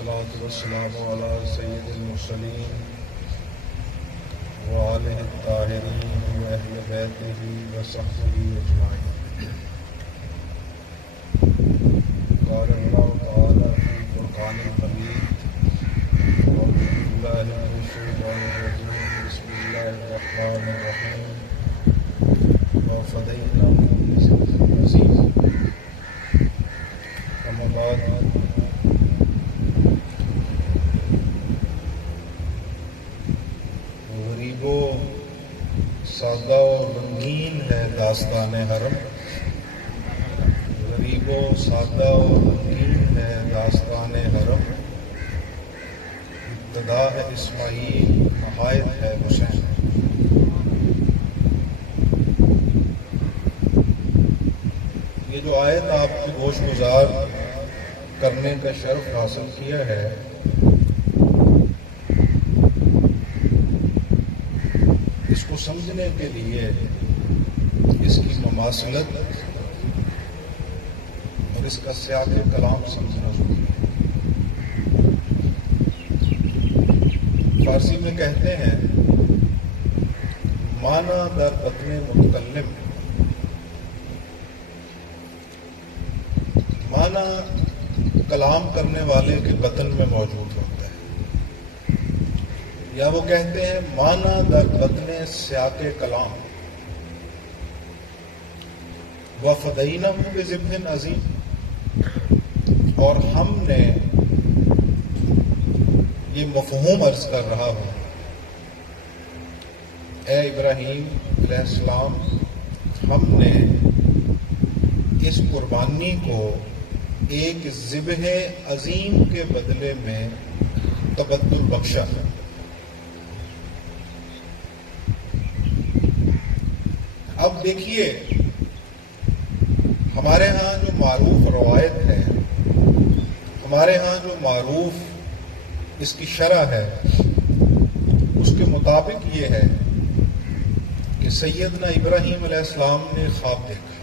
والصلاة والسلام على سید المرسلین وآلہ الطاہرین وأہل بیتہ وصحبہ اجمعین۔ قال اللہ تعالی فی القرآن الحمید اعوذ باللہ من الشیطان الرجیم بسم اللہ الرحمن الرحیم وفدیناہ بذبح عظیم۔ اما بعد، غریب و سادہ و رنگین ہے داستان حرم، غریب و سادہ و رنگین ہے داستان حرم، ابتدا ہے اسماعیل نہایت ہے حسین۔ یہ جو آیت آپ کی گوش گزار کرنے کا شرف حاصل کیا ہے، اس کو سمجھنے کے لیے اس کی مماثلت اور اس کا سیاق کلام سمجھنا ضروری ہے۔ فارسی میں کہتے ہیں معنی در بطن متکلم، معنی کلام کرنے والے کے بطن میں موجود ہوتا ہے، یا وہ کہتے ہیں معنی در بطن سیاق کلام۔ وفدیناہ بذبح عظیم، اور ہم نے، یہ مفہوم عرض کر رہا ہوں، اے ابراہیم علیہ السلام، ہم نے اس قربانی کو ایک ذبح عظیم کے بدلے میں تبدل بخشا ہے۔ اب دیکھیے، ہمارے ہاں جو معروف روایت ہے، ہمارے ہاں جو معروف اس کی شرح ہے، اس کے مطابق یہ ہے کہ سیدنا ابراہیم علیہ السلام نے خواب دیکھا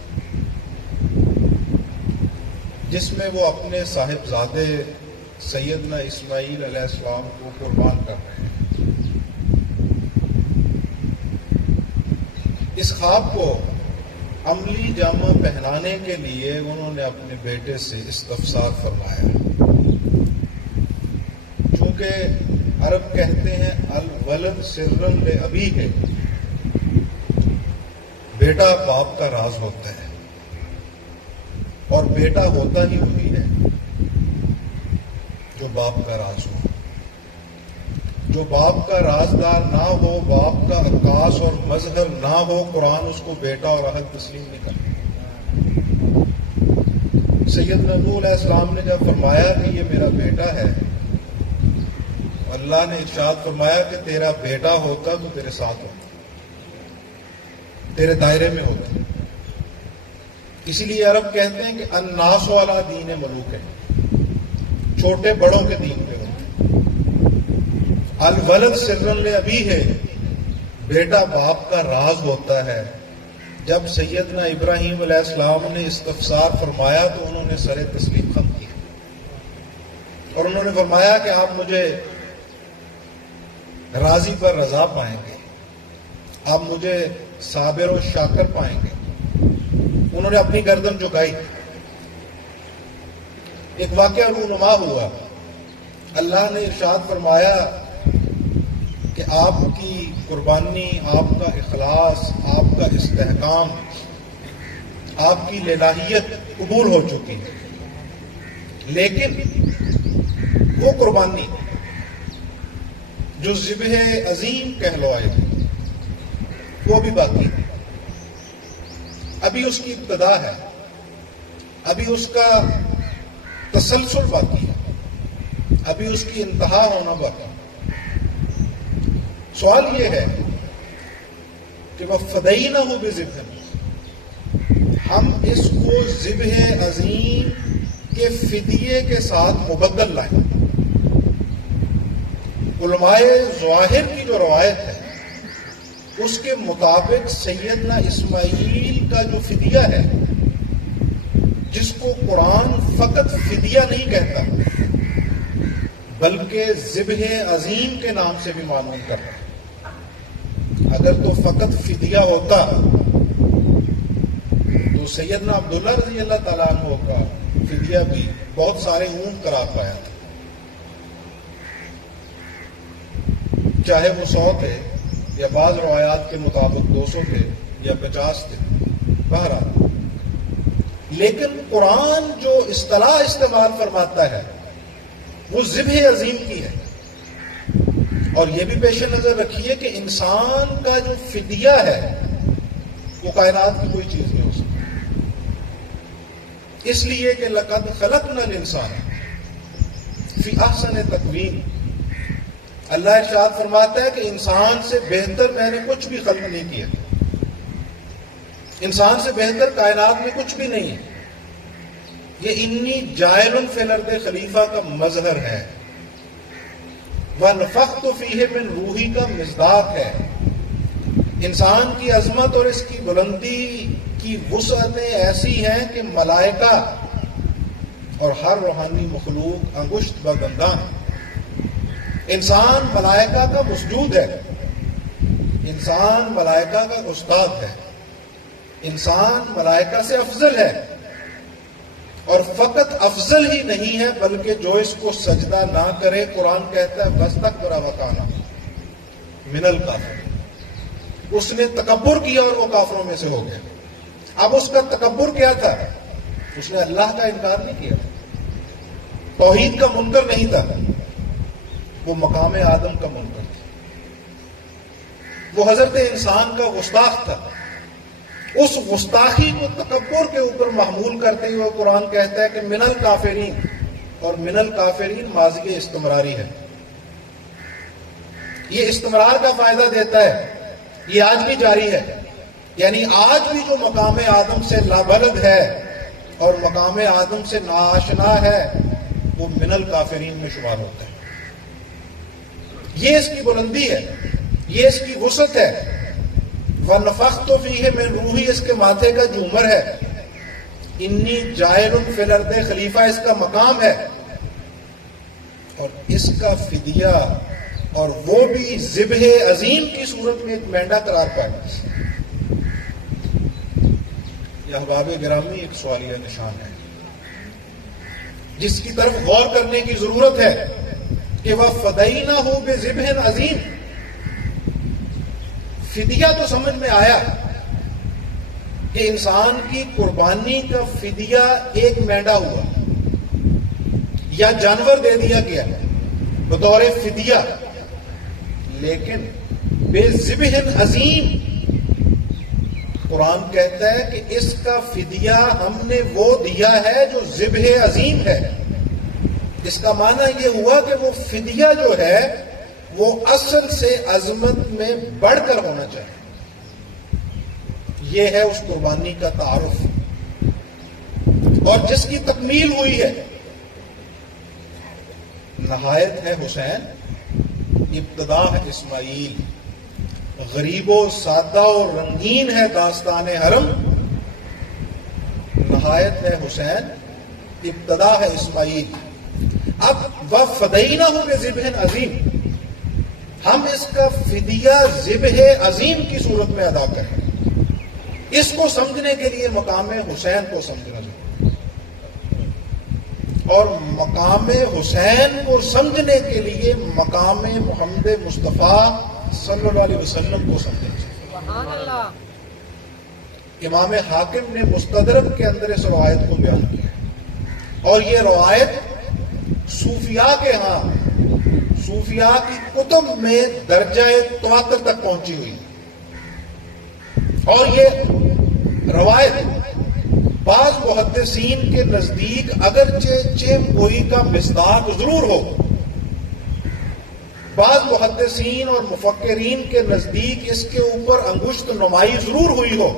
جس میں وہ اپنے صاحبزادے سیدنا اسماعیل علیہ السلام کو قربان کر رہے ہیں۔ اس خواب کو عملی جامہ پہنانے کے لیے انہوں نے اپنے بیٹے سے استفسار فرمایا، چونکہ عرب کہتے ہیں الولد سرا لابیہ، بیٹا باپ کا راز ہوتا ہے، اور بیٹا ہوتا ہی وہی ہے جو باپ کا راز ہو۔ جو باپ کا رازدار نہ ہو، باپ کا عکاس اور مظہر نہ ہو، قرآن اس کو بیٹا اور احد تسلیم نہیں کرتا۔ سیدنا نوح علیہ السلام نے جب فرمایا کہ یہ میرا بیٹا ہے، اللہ نے ارشاد فرمایا کہ تیرا بیٹا ہوتا تو تیرے ساتھ ہوتا، تیرے دائرے میں ہوتا۔ اسی لیے عرب کہتے ہیں کہ الناس علی دین ملوک ہے، چھوٹے بڑوں کے دین پہ ہوتے ہیں۔ الولد سرا لابیہ ہے، بیٹا باپ کا راز ہوتا ہے۔ جب سیدنا ابراہیم علیہ السلام نے استفسار فرمایا تو انہوں نے سر تسلیم خم کیا، اور انہوں نے فرمایا کہ آپ مجھے راضی پر رضا پائیں گے، آپ مجھے صابر و شاکر پائیں گے۔ انہوں نے اپنی گردن جھکائی۔ ایک واقعہ رونما ہوا، اللہ نے ارشاد فرمایا کہ آپ کی قربانی، آپ کا اخلاص، آپ کا استحکام، آپ کی للہیت قبول ہو چکی ہے، لیکن وہ قربانی جو ذبح عظیم کہلوائے گی وہ ابھی باقی ہے، ابھی اس کی ابتدا ہے، ابھی اس کا تسلسل باقی ہے، ابھی اس کی انتہا ہونا باقی ہے۔ سوال یہ ہے کہ وفدیناہ بذبح، ہم اس کو ذبح عظیم کے فدیے کے ساتھ مبدل لائیں۔ علماء ظواہر کی جو روایت ہے اس کے مطابق سیدنا اسماعیل کا جو فدیہ ہے، جس کو قرآن فقط فدیہ نہیں کہتا، بلکہ ذبح عظیم کے نام سے بھی معلوم کرتا ہے۔ اگر تو فقط فدیہ ہوتا تو سیدنا عبداللہ رضی اللہ تعالیٰ عنہ کا فدیہ بھی بہت سارے اونٹ قرار پایا تھا، چاہے وہ 100 تھے یا بعض روایات کے مطابق 200 تھے یا 50 تھے، بہرحال۔ لیکن قرآن جو اصطلاح استعمال فرماتا ہے وہ ذبح عظیم کی ہے، اور یہ بھی پیش نظر رکھیے کہ انسان کا جو فدیہ ہے وہ کائنات کی کوئی چیز نہیں ہو سکتی، اس لیے کہ لقد خلقنا الانسان فی احسن تقویم۔ اللہ ارشاد فرماتا ہے کہ انسان سے بہتر میں نے کچھ بھی خلق نہیں کیا، انسان سے بہتر کائنات میں کچھ بھی نہیں ہے۔ یہ انی جاعل فی الارض خلیفہ کا مظہر ہے، وَنَفَخْتُ فِيهِ مِن روحی کا مصداق ہے۔ انسان کی عظمت اور اس کی بلندی کی وسعتیں ایسی ہیں کہ ملائکہ اور ہر روحانی مخلوق انگشت بدنداں۔ انسان ملائکہ کا مسجود ہے، انسان ملائکہ کا استاد ہے، انسان ملائکہ سے افضل ہے، اور فقط افضل ہی نہیں ہے بلکہ جو اس کو سجدہ نہ کرے، قرآن کہتا ہے وَاسْتَكْبَرَ وَكَانَ مِنَ الْكَافِرِينَ، اس نے تکبر کیا اور وہ کافروں میں سے ہو گیا۔ اب اس کا تکبر کیا تھا؟ اس نے اللہ کا انکار نہیں کیا، توحید کا منکر نہیں تھا، وہ مقام آدم کا منکر تھا، وہ حضرت انسان کا گستاخ تھا۔ اس گستاخی کو تکبر کے اوپر محمول کرتے ہوئے قرآن کہتا ہے کہ من الکافرین، اور من الکافرین ماضی استمراری ہے، یہ استمرار کا فائدہ دیتا ہے، یہ آج بھی جاری ہے، یعنی آج بھی جو مقام آدم سے لابلد ہے اور مقام آدم سے ناآشنا ہے وہ من الکافرین میں شمار ہوتا ہے۔ یہ اس کی بلندی ہے، یہ اس کی وسعت ہے۔ وَنَفَخْتُ فِيهِ مِن روحی اس کے ماتھے کا جھومر ہے، انی جاعل فی الارض خلیفہ اس کا مقام ہے، اور اس کا فدیہ، اور وہ بھی ذبح عظیم کی صورت میں ایک مینڈا قرار پایا۔ یہ احباب گرامی ایک سوالیہ نشان ہے جس کی طرف غور کرنے کی ضرورت ہے کہ وَفَدَيْنَهُ بِذِبْحٍ عَظِيمٍ۔ فدیہ تو سمجھ میں آیا کہ انسان کی قربانی کا فدیہ ایک مینڈا ہوا یا جانور دے دیا گیا بطور فدیہ، لیکن بے ذبح عظیم قرآن کہتا ہے کہ اس کا فدیہ ہم نے وہ دیا ہے جو ذبح عظیم ہے۔ اس کا معنی یہ ہوا کہ وہ فدیہ جو ہے وہ اصل سے عظمت میں بڑھ کر ہونا چاہیے۔ یہ ہے اس قربانی کا تعارف، اور جس کی تکمیل ہوئی ہے نہایت ہے حسین، ابتدا ہے اسماعیل، غریب و سادہ اور رنگین ہے داستان حرم، نہایت ہے حسین، ابتدا ہے اسماعیل۔ اب وَفَدَيْنَهُ بِذِبْحٍ عَظِيمٍ، ہم اس کا فدیہ ذبح عظیم کی صورت میں ادا کریں۔ اس کو سمجھنے کے لیے مقام حسین کو سمجھنا چاہیے، اور مقام حسین کو سمجھنے کے لیے مقام محمد مصطفیٰ صلی اللہ علیہ وسلم کو سمجھنا چاہیے۔ سبحان اللہ۔ امام حاکم نے مستدرک کے اندر اس روایت کو بیان کیا، اور یہ روایت صوفیاء کے ہاں، صوفیاء کی کتب میں درجہ تواتر تک پہنچی ہوئی، اور یہ روایت بعض محدثین کے نزدیک اگرچہ چھ گوئی کا مصداق ضرور ہو، بعض محدثین اور مفکرین کے نزدیک اس کے اوپر انگشت نمائی ضرور ہوئی ہو،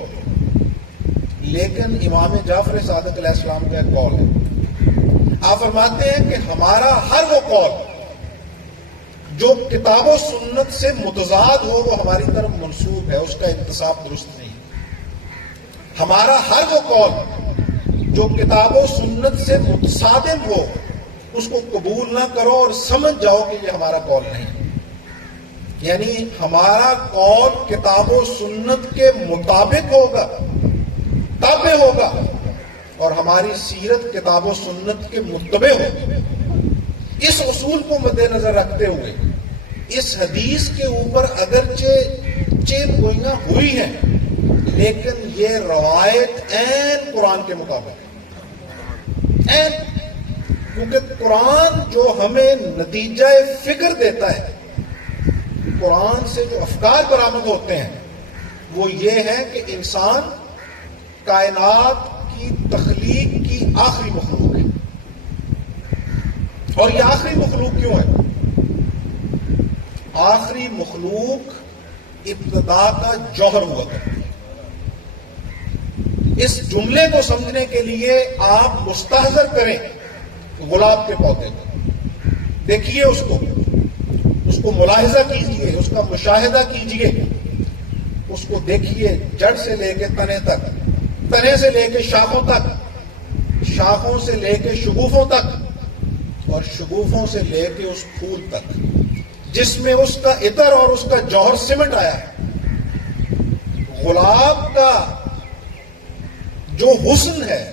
لیکن امام جعفر صادق علیہ السلام کا ایک قول ہے۔ آپ فرماتے ہیں کہ ہمارا ہر وہ قول جو کتاب و سنت سے متضاد ہو وہ ہماری طرف منسوب ہے، اس کا انتصاب درست نہیں۔ ہمارا ہر وہ قول جو کتاب و سنت سے متصادم ہو اس کو قبول نہ کرو اور سمجھ جاؤ کہ یہ ہمارا قول نہیں. یعنی ہمارا قول کتاب و سنت کے مطابق ہوگا، تابع ہوگا، اور ہماری سیرت کتاب و سنت کے متبع ہوگی. اس اصول کو مد نظر رکھتے ہوئے اس حدیث کے اوپر اگرچہ چین گوئیاں ہوئی ہیں، لیکن یہ روایت عین قرآن کے مطابق ہے. کیونکہ قرآن جو ہمیں نتیجہ فکر دیتا ہے، قرآن سے جو افکار برآمد ہوتے ہیں، وہ یہ ہے کہ انسان کائنات کی تخلیق کی آخری مخلوق ہے. اور یہ آخری مخلوق کیوں ہے؟ آخری مخلوق ابتدا کا جوہر ہوا کرتی ہے. اس جملے کو سمجھنے کے لیے آپ مستحضر کریں گلاب کے پودے کو، دیکھیے اس کو ملاحظہ کیجئے، اس کا مشاہدہ کیجئے، اس کو دیکھیے جڑ سے لے کے تنے تک، تنے سے لے کے شاخوں تک، شاخوں سے لے کے شگوفوں تک، اور شگوفوں سے لے کے اس پھول تک جس میں اس کا عطر اور اس کا جوہر سمٹ آیا ہے. گلاب کا جو حسن ہے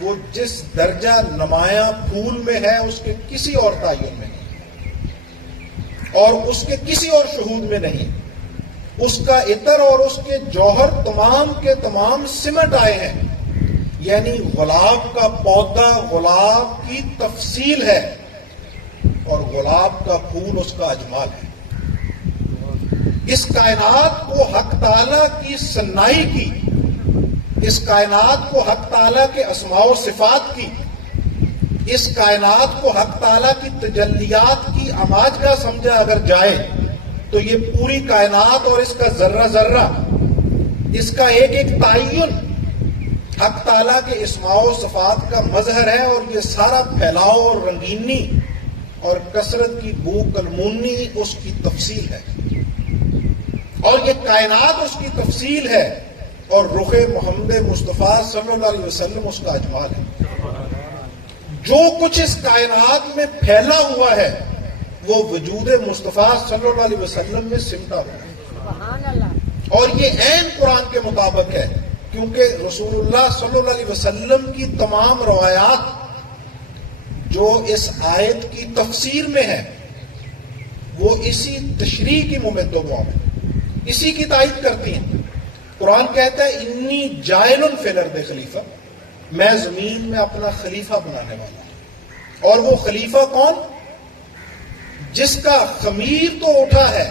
وہ جس درجہ نمایاں پھول میں ہے اس کے کسی اور تعین میں نہیں، اور اس کے کسی اور شہود میں نہیں. اس کا عطر اور اس کے جوہر تمام کے تمام سمٹ آئے ہیں. یعنی گلاب کا پودا گلاب کی تفصیل ہے، اور گلاب کا پھول اس کا اجمال ہے. اس کائنات کو حق تعالیٰ کی صنائی کی، اس کائنات کو حق تعالیٰ کے اسماء و صفات کی، اس کائنات کو حق تعالیٰ کی تجلیات کی آماجگاہ سمجھا اگر جائے تو یہ پوری کائنات اور اس کا ذرہ ذرہ، اس کا ایک ایک تعین حق تعالیٰ کے اسماء و صفات کا مظہر ہے. اور یہ سارا پھیلاؤ اور رنگینی اور کثرت کی بو کلمونی اس کی تفصیل ہے، اور یہ کائنات اس کی تفصیل ہے، اور رخ محمد مصطفیٰ صلی اللہ علیہ وسلم اس کا اجمال ہے. جو کچھ اس کائنات میں پھیلا ہوا ہے وہ وجود مصطفیٰ صلی اللہ علیہ وسلم میں سمٹا ہوا ہے. اور یہ عین قرآن کے مطابق ہے، کیونکہ رسول اللہ صلی اللہ علیہ وسلم کی تمام روایات جو اس آیت کی تفسیر میں ہے وہ اسی تشریح کی ممد و معامل، اسی کی تائید کرتی ہیں. قرآن کہتا ہے انی جائل فی الارض خلیفہ، میں زمین میں اپنا خلیفہ بنانے والا ہوں. اور وہ خلیفہ کون؟ جس کا خمیر تو اٹھا ہے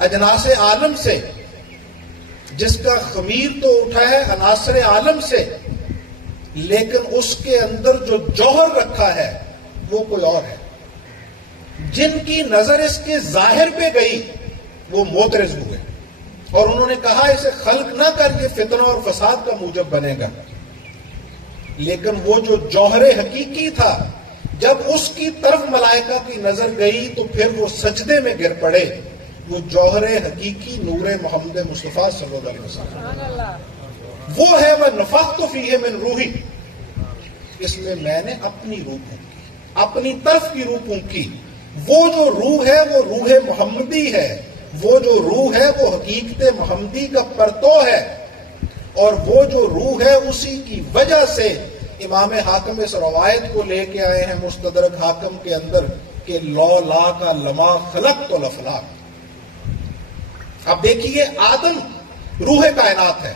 اجناس عالم سے، جس کا خمیر تو اٹھا ہے عناصر عالم سے، لیکن اس کے اندر جو جوہر رکھا ہے وہ کوئی اور ہے. جن کی نظر اس کے ظاہر پہ گئی وہ معترض ہوئے اور انہوں نے کہا اسے خلق نہ کر، یہ فتنہ اور فساد کا موجب بنے گا. لیکن وہ جو جوہر حقیقی تھا، جب اس کی طرف ملائکہ کی نظر گئی تو پھر وہ سجدے میں گر پڑے. وہ جوہر حقیقی نور محمد مصطفیٰ صلی اللہ علیہ وسلم وہ ہے. وہ نفخت فیہ من روحی، اس میں میں نے اپنی روح پھونکی، اپنی طرف کی روح پھونکی. وہ جو روح ہے وہ روح محمدی ہے، وہ جو روح ہے وہ حقیقت محمدی کا پرتو ہے. اور وہ جو روح ہے اسی کی وجہ سے امام حاکم اس روایت کو لے کے آئے ہیں مستدرک حاکم کے اندر کہ لولا کا لما خلقت الافلاک. اب دیکھیے آدم روح کائنات ہے،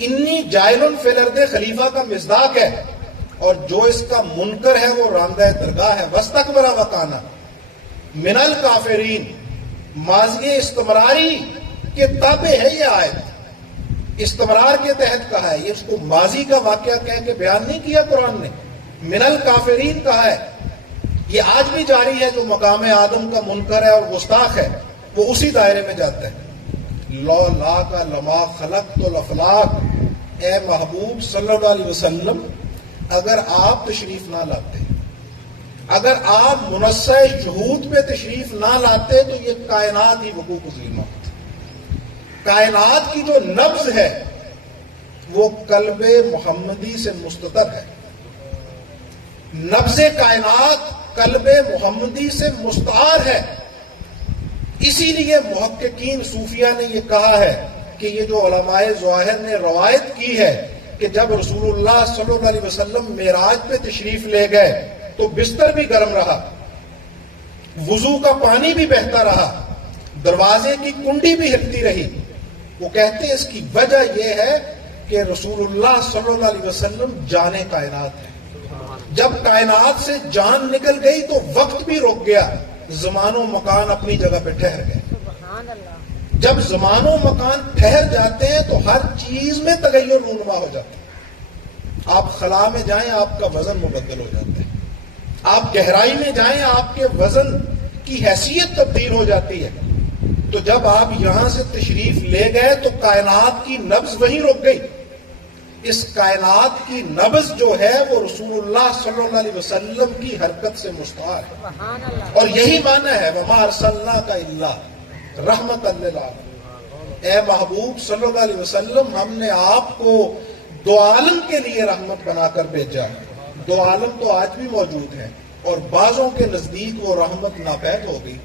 انی جائل فی الارض خلیفہ کا مصداق ہے، اور جو اس کا منکر ہے وہ راندہ درگاہ ہے. واستکبر وکان من الکافرین، ماضی استمراری کے تابع ہے یہ آیت، استمرار کے تحت کہا ہے. یہ اس کو ماضی کا واقعہ کہہ کے بیان نہیں کیا قرآن نے، من الکافرین کہا ہے. یہ آج بھی جاری ہے، جو مقام آدم کا منکر ہے اور گستاخ ہے وہ اسی دائرے میں جاتا ہے. لولا کا لما خلقت الافلاک، اے محبوب صلی اللہ علیہ وسلم اگر آپ تشریف نہ لاتے، اگر آپ منصہ شہود پہ تشریف نہ لاتے تو یہ کائنات ہی وقوع پذیر نہ ہوتی. کائنات کی جو نبض ہے وہ قلب محمدی سے مستتر ہے. نبض کائنات قلب محمدی سے مستعار ہے. اسی لیے محققین صوفیہ نے یہ کہا ہے کہ یہ جو علماء ظواہر نے روایت کی ہے کہ جب رسول اللہ صلی اللہ علیہ وسلم معراج پہ تشریف لے گئے تو بستر بھی گرم رہا، وضو کا پانی بھی بہتا رہا، دروازے کی کنڈی بھی ہلتی رہی. وہ کہتے ہیں اس کی وجہ یہ ہے کہ رسول اللہ صلی اللہ علیہ وسلم جان کائنات ہے. جب کائنات سے جان نکل گئی تو وقت بھی رک گیا، زمان و مکان اپنی جگہ پہ ٹھہر گئے. جب زمان و مکان ٹھہر جاتے ہیں تو ہر چیز میں تغیر رونما ہو جاتا ہے. آپ خلا میں جائیں آپ کا وزن مبدل ہو جاتا ہے، آپ گہرائی میں جائیں آپ کے وزن کی حیثیت تبدیل ہو جاتی ہے. تو جب آپ یہاں سے تشریف لے گئے تو کائنات کی نبض وہیں رک گئی. اس کائنات کی نبض جو ہے وہ رسول اللہ صلی اللہ علیہ وسلم کی حرکت سے مستعار ہے. اور یہی معنی ہے وَمَا أَرْسَلْنَاكَ إِلَّا رَحْمَةً لِّلْعَالَمِينَ. اے محبوب صلی اللہ علیہ وسلم، ہم نے آپ کو دو عالم کے لیے رحمت بنا کر بھیجا. دو عالم تو آج بھی موجود ہیں اور بعضوں کے نزدیک وہ رحمت ناپید ہو گئی.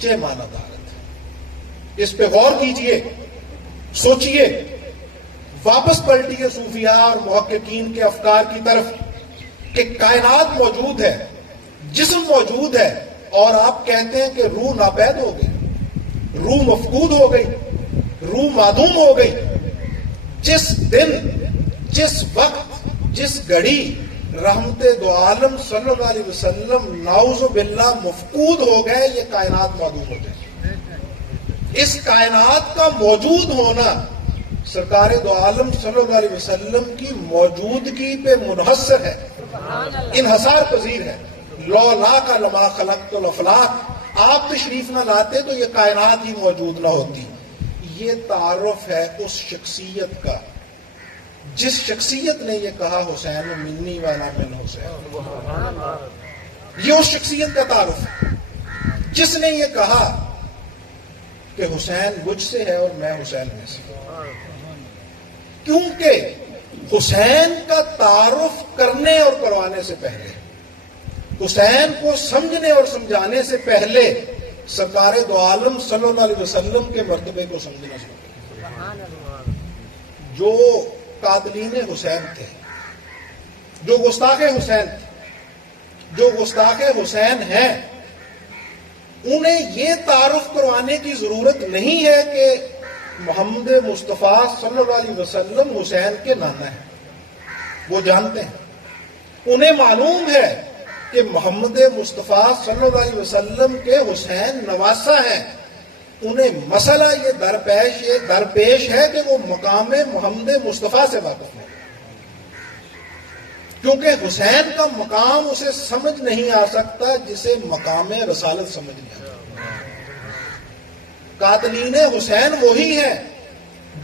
چہ معنی دارت. اس پہ غور کیجئے، سوچئے، واپس پلٹیے صوفیاء اور محققین کے افکار کی طرف کہ کائنات موجود ہے، جسم موجود ہے، اور آپ کہتے ہیں کہ روح ناپید ہو گئی، روح مفقود ہو گئی، روح معدوم ہو گئی. جس دن، جس وقت، جس گھڑی رحمت دو عالم صلی اللہ علیہ وسلم نعوذ باللہ مفقود ہو گئے، یہ کائنات معدوم ہو جائے. اس کائنات کا موجود ہونا سرکار دو عالم صلی اللہ علیہ وسلم کی موجودگی پہ منحصر ہے، انحصار پذیر ہے. لولا کا لما خلقت الافلاک، آپ تشریف نہ لاتے تو یہ کائنات ہی موجود نہ ہوتی. یہ تعارف ہے اس شخصیت کا جس شخصیت نے یہ کہا حسین منی وانا من حسین. یہ اس شخصیت کا تعارف ہے جس نے یہ کہا کہ حسین مجھ سے ہے اور میں حسین میں سے. کیونکہ حسین کا تعارف کرنے اور کروانے سے پہلے، حسین کو سمجھنے اور سمجھانے سے پہلے سرکار دو عالم صلی اللہ علیہ وسلم کے مرتبے کو سمجھنا ضروری. جو قاتلین حسین تھے، جو گستاخ حسین تھے، جو گستاخ حسین ہیں، انہیں یہ تعارف کروانے کی ضرورت نہیں ہے کہ محمد مصطفیٰ صلی اللہ علیہ وسلم حسین کے نانا ہیں. وہ جانتے ہیں، انہیں معلوم ہے کہ محمد مصطفیٰ صلی اللہ علیہ وسلم کے حسین نواسہ ہیں. انہیں مسئلہ یہ درپیش ہے کہ وہ مقام محمد مصطفیٰ سے واقف ہیں، کیونکہ حسین کا مقام اسے سمجھ نہیں آ سکتا جسے مقام رسالت سمجھ نہیں آتا. قاتلین حسین وہی ہیں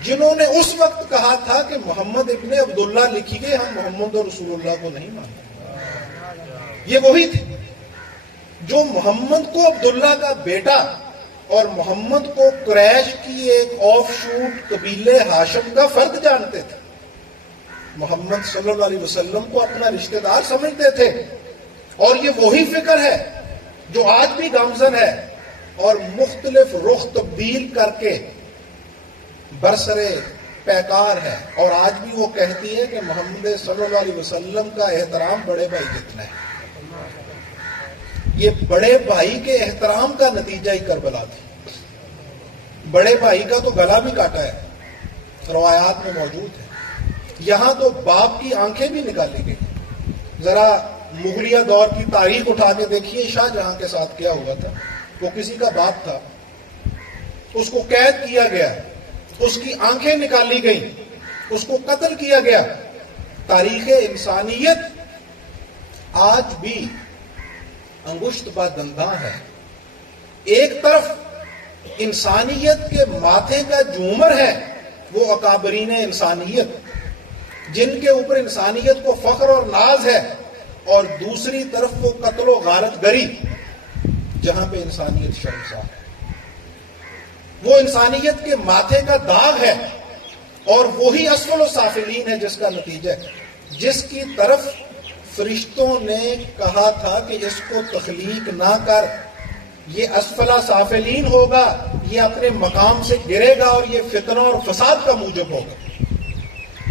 جنہوں نے اس وقت کہا تھا کہ محمد ابن عبداللہ لکھی گئی، ہم محمد رسول اللہ کو نہیں مانتے. یہ وہی تھے جو محمد کو عبداللہ کا بیٹا اور محمد کو قریش کی ایک آف شوٹ قبیلے ہاشم کا فرد جانتے تھے. محمد صلی اللہ علیہ وسلم کو اپنا رشتہ دار سمجھتے تھے. اور یہ وہی فکر ہے جو آج بھی گامزن ہے اور مختلف رخ تبدیل کر کے برسرے پیکار ہے. اور آج بھی وہ کہتی ہے کہ محمد صلی اللہ علیہ وسلم کا احترام بڑے بھائی جتنا ہے. یہ بڑے بھائی کے احترام کا نتیجہ ہی کربلا تھی. بڑے بھائی کا تو گلا بھی کاٹا ہے، روایات میں موجود ہے. یہاں تو باپ کی آنکھیں بھی نکالی گئی. ذرا مغلیہ دور کی تاریخ اٹھا کے دیکھیے شاہ جہاں کے ساتھ کیا ہوا تھا. وہ کسی کا باپ تھا، اس کو قید کیا گیا، اس کی آنکھیں نکالی گئیں، اس کو قتل کیا گیا. تاریخ انسانیت آج بھی انگشت با دنداں ہے. ایک طرف انسانیت کے ماتھے کا جھومر ہے وہ اکابرین انسانیت جن کے اوپر انسانیت کو فخر اور ناز ہے، اور دوسری طرف وہ قتل و غارت گری جہاں پہ انسانیت شرمسار ہے. وہ انسانیت کے ماتھے کا داغ ہے اور وہی اسفل و سافلین ہے جس کا نتیجہ ہے، جس کی طرف فرشتوں نے کہا تھا کہ اس کو تخلیق نہ کر، یہ اسفلا سافلین ہوگا، یہ اپنے مقام سے گرے گا اور یہ فتنہ اور فساد کا موجب ہوگا۔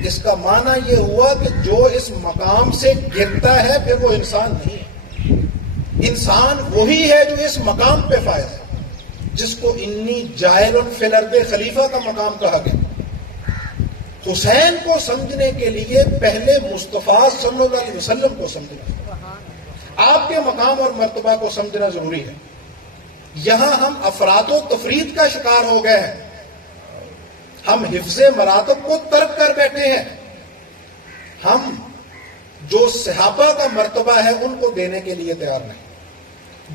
اس کا معنی یہ ہوا کہ جو اس مقام سے گرتا ہے پھر وہ انسان نہیں ہے۔ انسان وہی ہے جو اس مقام پہ فائز ہے، جس کو انی جاعل فی الارض خلیفہ کا مقام کہا گیا۔ حسین کو سمجھنے کے لیے پہلے مصطفیٰ صلی اللہ علیہ وسلم کو سمجھنا، آپ کے مقام اور مرتبہ کو سمجھنا ضروری ہے۔ یہاں ہم افراد و تفرید کا شکار ہو گئے ہیں، ہم حفظ مراتب کو ترک کر بیٹھے ہیں، ہم جو صحابہ کا مرتبہ ہے ان کو دینے کے لیے تیار نہیں،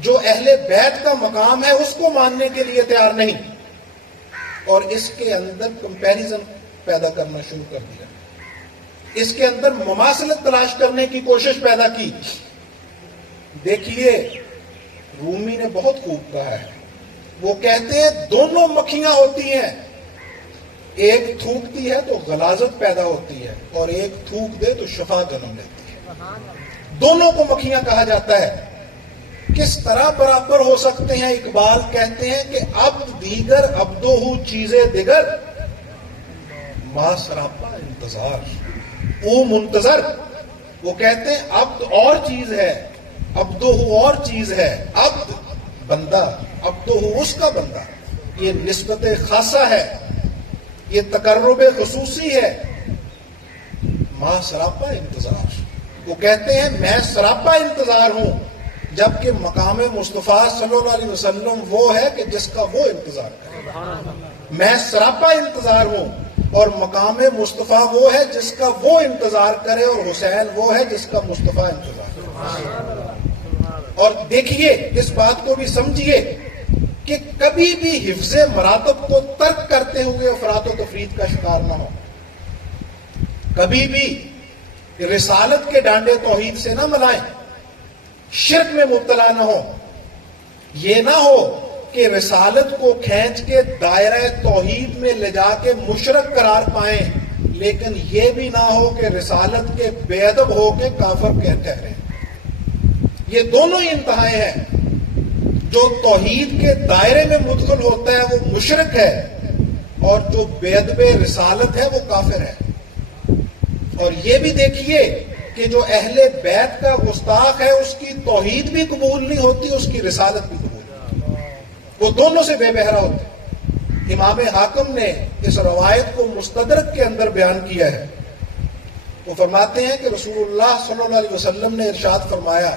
جو اہل بیت کا مقام ہے اس کو ماننے کے لیے تیار نہیں، اور اس کے اندر کمپیریزن پیدا کرنا شروع کر دیا، اس کے اندر مماثلت تلاش کرنے کی کوشش پیدا کی۔ دیکھیے رومی نے بہت خوب کہا ہے، وہ کہتے ہیں دونوں مکھیاں ہوتی ہیں، ایک تھوکتی ہے تو غلاظت پیدا ہوتی ہے اور ایک تھوک دے تو شفا جنم لیتی ہے۔ دونوں کو مکھیاں کہا جاتا ہے۔ کس طرح برابر ہو سکتے ہیں؟ اقبال کہتے ہیں کہ عبد دیگر عبدو ہو چیزیں دیگر، ما سراپا انتظار او منتظر۔ وہ کہتے ہیں عبد اور چیز ہے، عبدو ہو اور چیز ہے، عبد بندہ، عبدو ہو اس کا بندہ، یہ نسبت خاصہ ہے، یہ تقرب خصوصی ہے۔ ما سراپا انتظار، وہ کہتے ہیں میں سراپا انتظار ہوں، جبکہ مقام مصطفیٰ صلی اللہ علیہ وسلم وہ ہے کہ جس کا وہ انتظار کرے۔ میں سراپا انتظار ہوں اور مقام مصطفیٰ وہ ہے جس کا وہ انتظار کرے، اور حسین وہ ہے جس کا مصطفیٰ انتظار کرے۔ اور دیکھیے اس بات کو بھی سمجھیے کہ کبھی بھی حفظ مراتب کو ترک کرتے ہوئے افراط و تفرید کا شکار نہ ہو، کبھی بھی رسالت کے ڈانڈے توحید سے نہ ملائیں، شرک میں مبتلا نہ ہو۔ یہ نہ ہو کہ رسالت کو کھینچ کے دائرہ توحید میں لے جا کے مشرک قرار پائیں، لیکن یہ بھی نہ ہو کہ رسالت کے بے ادب ہو کے کافر ٹھہریں۔ یہ دونوں ہی انتہائیں ہیں۔ جو توحید کے دائرے میں مدخل ہوتا ہے وہ مشرک ہے، اور جو بے ادب رسالت ہے وہ کافر ہے۔ اور یہ بھی دیکھیے کہ جو اہل بیت کا گستاخ ہے اس کی توحید بھی قبول نہیں ہوتی، اس کی رسالت بھی قبول نہیں ہوتی، وہ دونوں سے بے بہرا ہوتے ہیں۔ امام حاکم نے اس روایت کو مستدرک کے اندر بیان کیا ہے، وہ فرماتے ہیں کہ رسول اللہ صلی اللہ علیہ وسلم نے ارشاد فرمایا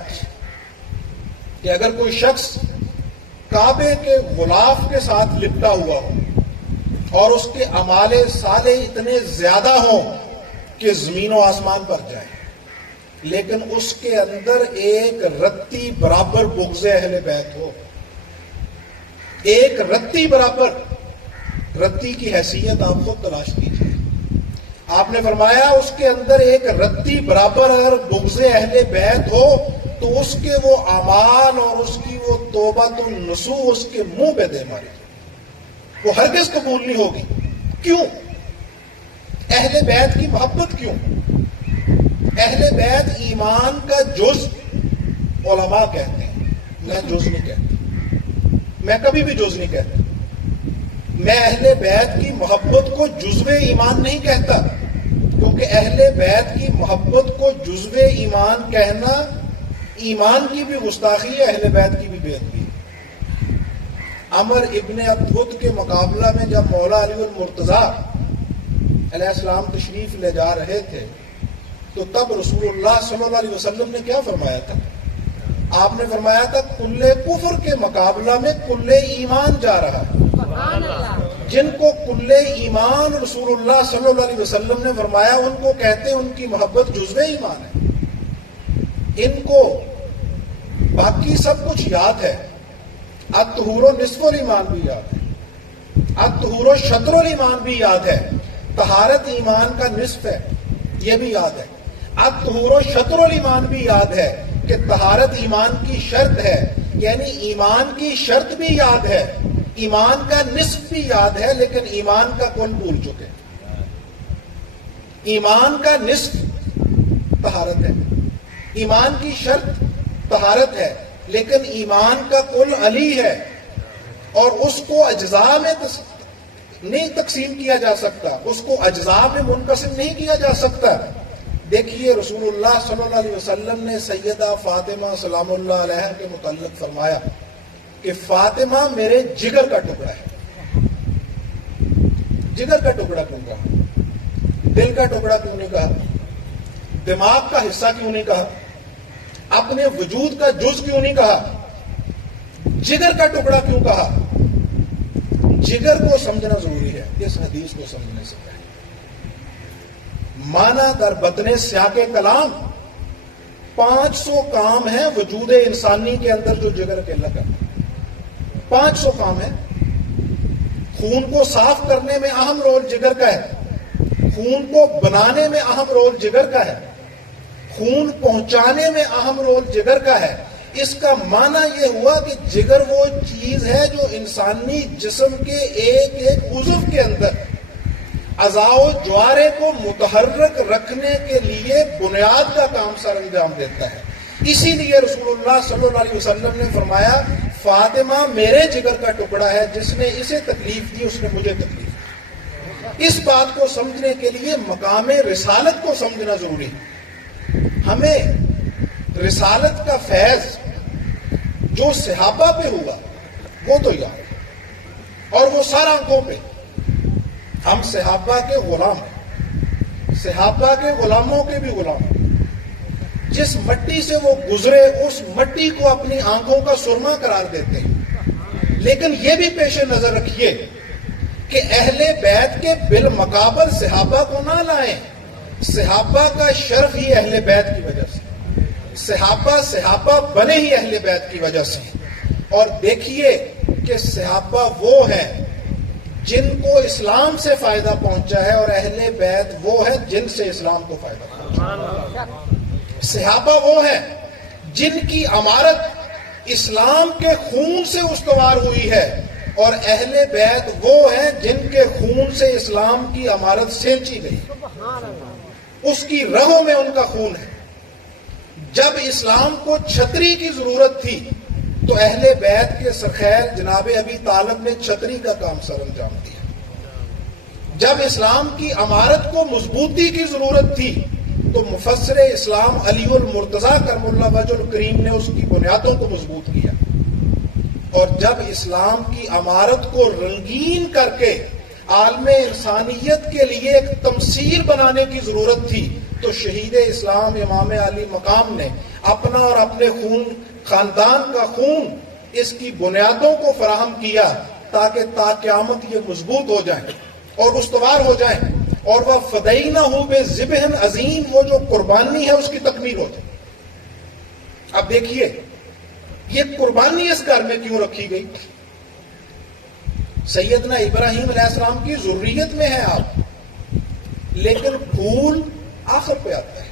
کہ اگر کوئی شخص کعبے کے غلاف کے ساتھ لپٹا ہوا ہو اور اس کے اعمال صالح اتنے زیادہ ہوں کہ زمین و آسمان پر جائیں، لیکن اس کے اندر ایک رتی برابر بغض اہل بیت ہو، ایک رتی برابر، رتی کی حیثیت آپ کو تلاش کیجیے۔ آپ نے فرمایا اس کے اندر ایک رتی برابر اگر بغض اہل بیت ہو تو اس کے وہ اعمال اور اس کی وہ توبۃ النصوح اس کے منہ پہ دے ماری، وہ ہرگز قبول نہیں ہوگی۔ کیوں؟ اہل بیت کی محبت کیوں؟ اہل بیت ایمان کا جز علماء کہتے ہیں، میں جز نہیں کہتا، میں کبھی بھی جز نہیں کہتا۔ میں اہل بیت کی محبت کو جزو ایمان نہیں کہتا، کیونکہ اہل بیت کی محبت کو جزو ایمان کہنا ایمان کی بھی گستاخی ہے، اہل بیت کی بھی بے ادبی ہے۔ عمر ابن عبد کے مقابلہ میں جب مولا علی المرتضیٰ علیہ السلام تشریف لے جا رہے تھے تو تب رسول اللہ صلی اللہ علیہ وسلم نے کیا فرمایا تھا؟ آپ نے فرمایا تھا کل کفر کے مقابلہ میں کل ایمان جا رہا ہے۔ جن کو کل ایمان رسول اللہ صلی اللہ علیہ وسلم نے فرمایا ان کو کہتے ہیں ان کی محبت جزو ایمان ہے، ان کو باقی سب کچھ یاد ہے۔ الطہور نصف الایمان بھی یاد ہے، الطہور شطر الایمان بھی یاد ہے، طہارت ایمان کا نصف ہے یہ بھی یاد ہے، الطہور شطر الایمان بھی یاد ہے کہ طہارت ایمان کی شرط ہے، یعنی ایمان کی شرط بھی یاد ہے، ایمان کا نصف بھی یاد ہے، لیکن ایمان کا کل بھول چکے۔ ایمان کا نصف طہارت ہے، ایمان کی شرط طہارت ہے، لیکن ایمان کا کل علی ہے اور اس کو اجزاء میں نہیں تقسیم کیا جا سکتا، اس کو اجزاء میں منقسم نہیں کیا جا سکتا۔ دیکھیے رسول اللہ صلی اللہ علیہ وسلم نے سیدہ فاطمہ سلام اللہ علیہا کے متعلق فرمایا کہ فاطمہ میرے جگر کا ٹکڑا ہے۔ جگر کا ٹکڑا کیوں کہا؟ دل کا ٹکڑا کیوں نہیں کہا؟ دماغ کا حصہ کیوں نہیں کہا؟ اپنے وجود کا جز کیوں نہیں کہا؟ جگر کا ٹکڑا کیوں کہا؟ جگر کو سمجھنا ضروری ہے اس حدیث کو سمجھنے سے پہلے۔ مانا در بطن سیاق کلام 500 کام ہیں وجود انسانی کے اندر جو جگر کے لگا، 500 کام ہیں۔ خون کو صاف کرنے میں اہم رول جگر کا ہے، خون کو بنانے میں اہم رول جگر کا ہے، خون پہنچانے میں اہم رول جگر کا ہے۔ اس کا معنی یہ ہوا کہ جگر وہ چیز ہے جو انسانی جسم کے ایک ایک عضو کے اندر اعضاء و جوارے کو متحرک رکھنے کے لیے بنیاد کا کام سر انجام دیتا ہے۔ اسی لیے رسول اللہ صلی اللہ علیہ وسلم نے فرمایا فاطمہ میرے جگر کا ٹکڑا ہے، جس نے اسے تکلیف دی اس نے مجھے تکلیف دی۔ اس بات کو سمجھنے کے لیے مقام رسالت کو سمجھنا ضروری ہے۔ ہمیں رسالت کا فیض جو صحابہ پہ ہوا وہ تو یاد ہے، اور وہ سارا آنکھوں پہ۔ ہم صحابہ کے غلام ہیں، صحابہ کے غلاموں کے بھی غلام ہیں۔ جس مٹی سے وہ گزرے اس مٹی کو اپنی آنکھوں کا سرما قرار دیتے ہیں۔ لیکن یہ بھی پیش نظر رکھیے کہ اہل بیت کے بالمقابل صحابہ کو نہ لائیں۔ صحابہ کا شرف ہی اہل بیت کی وجہ سے، صحابہ بنے ہی اہل بیت کی وجہ سے۔ اور دیکھیے کہ صحابہ وہ ہیں جن کو اسلام سے فائدہ پہنچا ہے، اور اہل بیت وہ ہیں جن سے اسلام کو فائدہ پہنچا۔ صحابہ وہ ہیں جن کی امارت اسلام کے خون سے استوار ہوئی ہے، اور اہل بیت وہ ہیں جن کے خون سے اسلام کی امارت سینچی گئی، اس کی رگوں میں ان کا خون ہے۔ جب اسلام کو چھتری کی ضرورت تھی تو اہل بیت کے سرخیر جناب ابی طالب نے چھتری کا کام سر انجام دیا۔ جب اسلام کی امارت کو مضبوطی کی ضرورت تھی تو مفسر اسلام علی المرتضیٰ کرم اللہ وجہ الکریم نے اس کی بنیادوں کو مضبوط کیا۔ اور جب اسلام کی امارت کو رنگین کر کے عالم انسانیت کے لیے ایک تمثیل بنانے کی ضرورت تھی تو شہید اسلام امام علی مقام نے اپنا اور اپنے خاندان کا خون اس کی بنیادوں کو فراہم کیا تاکہ تا قیامت یہ مضبوط ہو جائیں اور استوار ہو جائیں، اور وہ فدینہ بذبح عظیم، وہ جو قربانی ہے اس کی تکمیل ہو جائے۔ اب دیکھیے یہ قربانی اس گھر میں کیوں رکھی گئی؟ سیدنا ابراہیم علیہ السلام کی ذریت میں ہے آپ، لیکن پھول آخر پہ آتا ہے،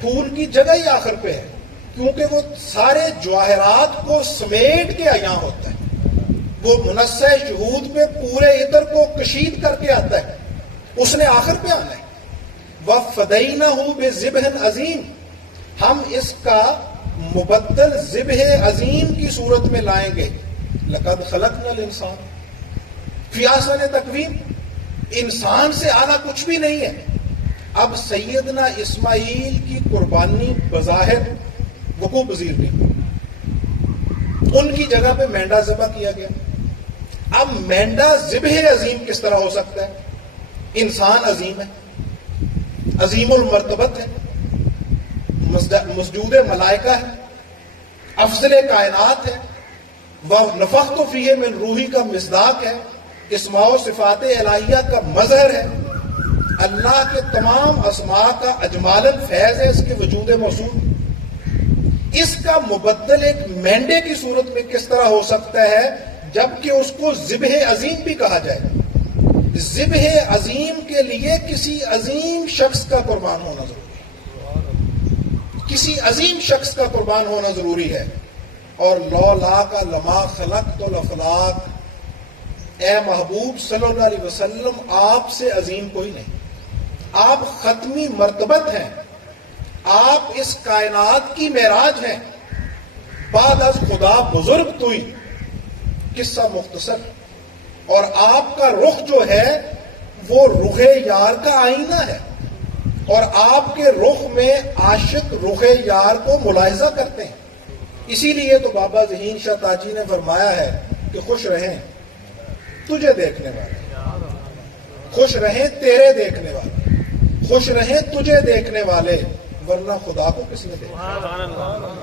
پھول کی جگہ ہی آخر پہ ہے، کیونکہ وہ سارے جواہرات کو سمیٹ کے یہاں ہوتا ہے۔ وہ منصع شہود پہ پورے عطر کو کشید کر کے آتا ہے، اس نے آخر پہ آنا ہے۔ وَفَدَيْنَهُ بِذِبْحٍ عَظِيمٍ، ہم اس کا مبدل ذبح عظیم کی صورت میں لائیں گے۔ لَقَدْ خَلَقْنَا الْإِنسَانَ فِي أَحْسَنِ تَقْوِيمٍ، انسان سے آنا کچھ بھی نہیں ہے۔ اب سیدنا اسماعیل کی قربانی بظاہر وقوع پذیر نہیں، ان کی جگہ پہ مینڈا ذبح کیا گیا۔ اب مینڈا ذبح عظیم کس طرح ہو سکتا ہے؟ انسان عظیم ہے، عظیم المرتبت ہے، مسجود ملائکہ ہے، افضل کائنات ہے، وَنَفَخْتُ فِيهِ مِن روحی کا مصداق ہے، اسماء و صفات الہیہ کا مظہر ہے، اللہ کے تمام اسماء کا اجمالاً فیض ہے اس کے وجود موصول۔ اس کا مبدل ایک مینڈے کی صورت میں کس طرح ہو سکتا ہے جبکہ اس کو ذبح عظیم بھی کہا جائے؟ ذبح عظیم کے لیے کسی عظیم شخص کا قربان ہونا ضروری ہے، کسی عظیم شخص کا قربان ہونا ضروری ہے۔ اور لولا کا لما خلقت الافلاک، اے محبوب صلی اللہ علیہ وسلم آپ سے عظیم کوئی نہیں، آپ ختمی مرتبت ہیں، آپ اس کائنات کی معراج ہیں، بعد از خدا بزرگ توئی، قصہ مختصر، اور آپ کا رخ جو ہے وہ رخ یار کا آئینہ ہے، اور آپ کے رخ میں عاشق رخ یار کو ملاحظہ کرتے ہیں۔ اسی لیے تو بابا ذہین شاہ تاجی نے فرمایا ہے کہ خوش رہیں تجھے دیکھنے والے، خوش رہیں تیرے دیکھنے والے، خوش رہیں تجھے دیکھنے والے، ورنہ خدا کو کس نے دیکھا؟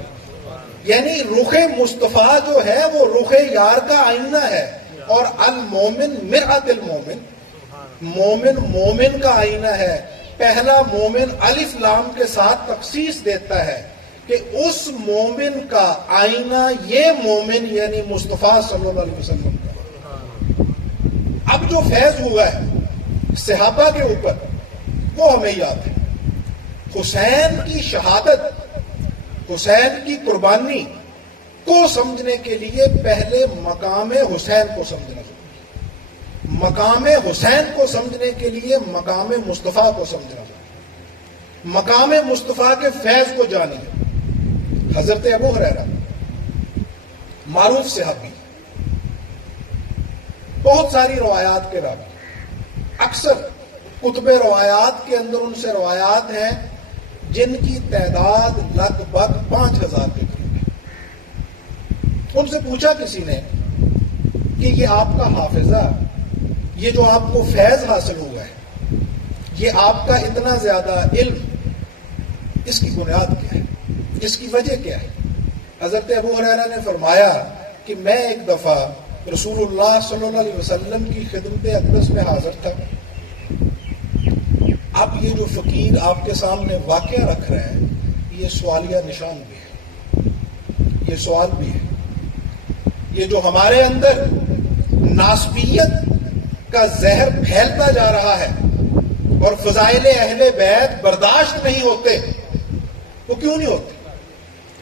یعنی رخ مصطفیٰ جو ہے وہ رخ یار کا آئینہ ہے، اور المومن مرآت المومن، مومن مومن کا آئینہ ہے۔ پہلا مومن الف لام کے ساتھ تخصیص دیتا ہے کہ اس مومن کا آئینہ یہ مومن یعنی مصطفیٰ صلی اللہ علیہ وسلم کا۔ اب جو فیض ہوا ہے صحابہ کے اوپر وہ ہمیں یاد ہے۔ حسین کی شہادت، حسین کی قربانی کو سمجھنے کے لیے پہلے مقام حسین کو سمجھنا ضروری ہے۔ مقام حسین کو سمجھنے کے لیے مقام مصطفیٰ کو سمجھنا ضروری ہے۔ مقام مصطفیٰ کے فیض کو جانیے۔ حضرت ابو ہریرہ معروف صحابی، بہت ساری روایات کے راوی، اکثر کتب روایات کے اندر ان سے روایات ہیں جن کی تعداد لگ بھگ 5000 کے قریب ہے۔ ان سے پوچھا کسی نے کہ یہ آپ کا حافظہ، یہ جو آپ کو فیض حاصل ہوا ہے، یہ آپ کا اتنا زیادہ علم، اس کی بنیاد کیا ہے، اس کی وجہ کیا ہے؟ حضرت ابو ہریرہ نے فرمایا کہ میں ایک دفعہ رسول اللہ صلی اللہ علیہ وسلم کی خدمت اقدس میں حاضر تھا۔ اب یہ جو فقیر آپ کے سامنے واقعہ رکھ رہا ہے یہ سوالیہ نشان بھی ہے، یہ سوال بھی ہے۔ یہ جو ہمارے اندر ناسبیت کا زہر پھیلتا جا رہا ہے اور فضائل اہل بیت برداشت نہیں ہوتے، وہ کیوں نہیں ہوتے؟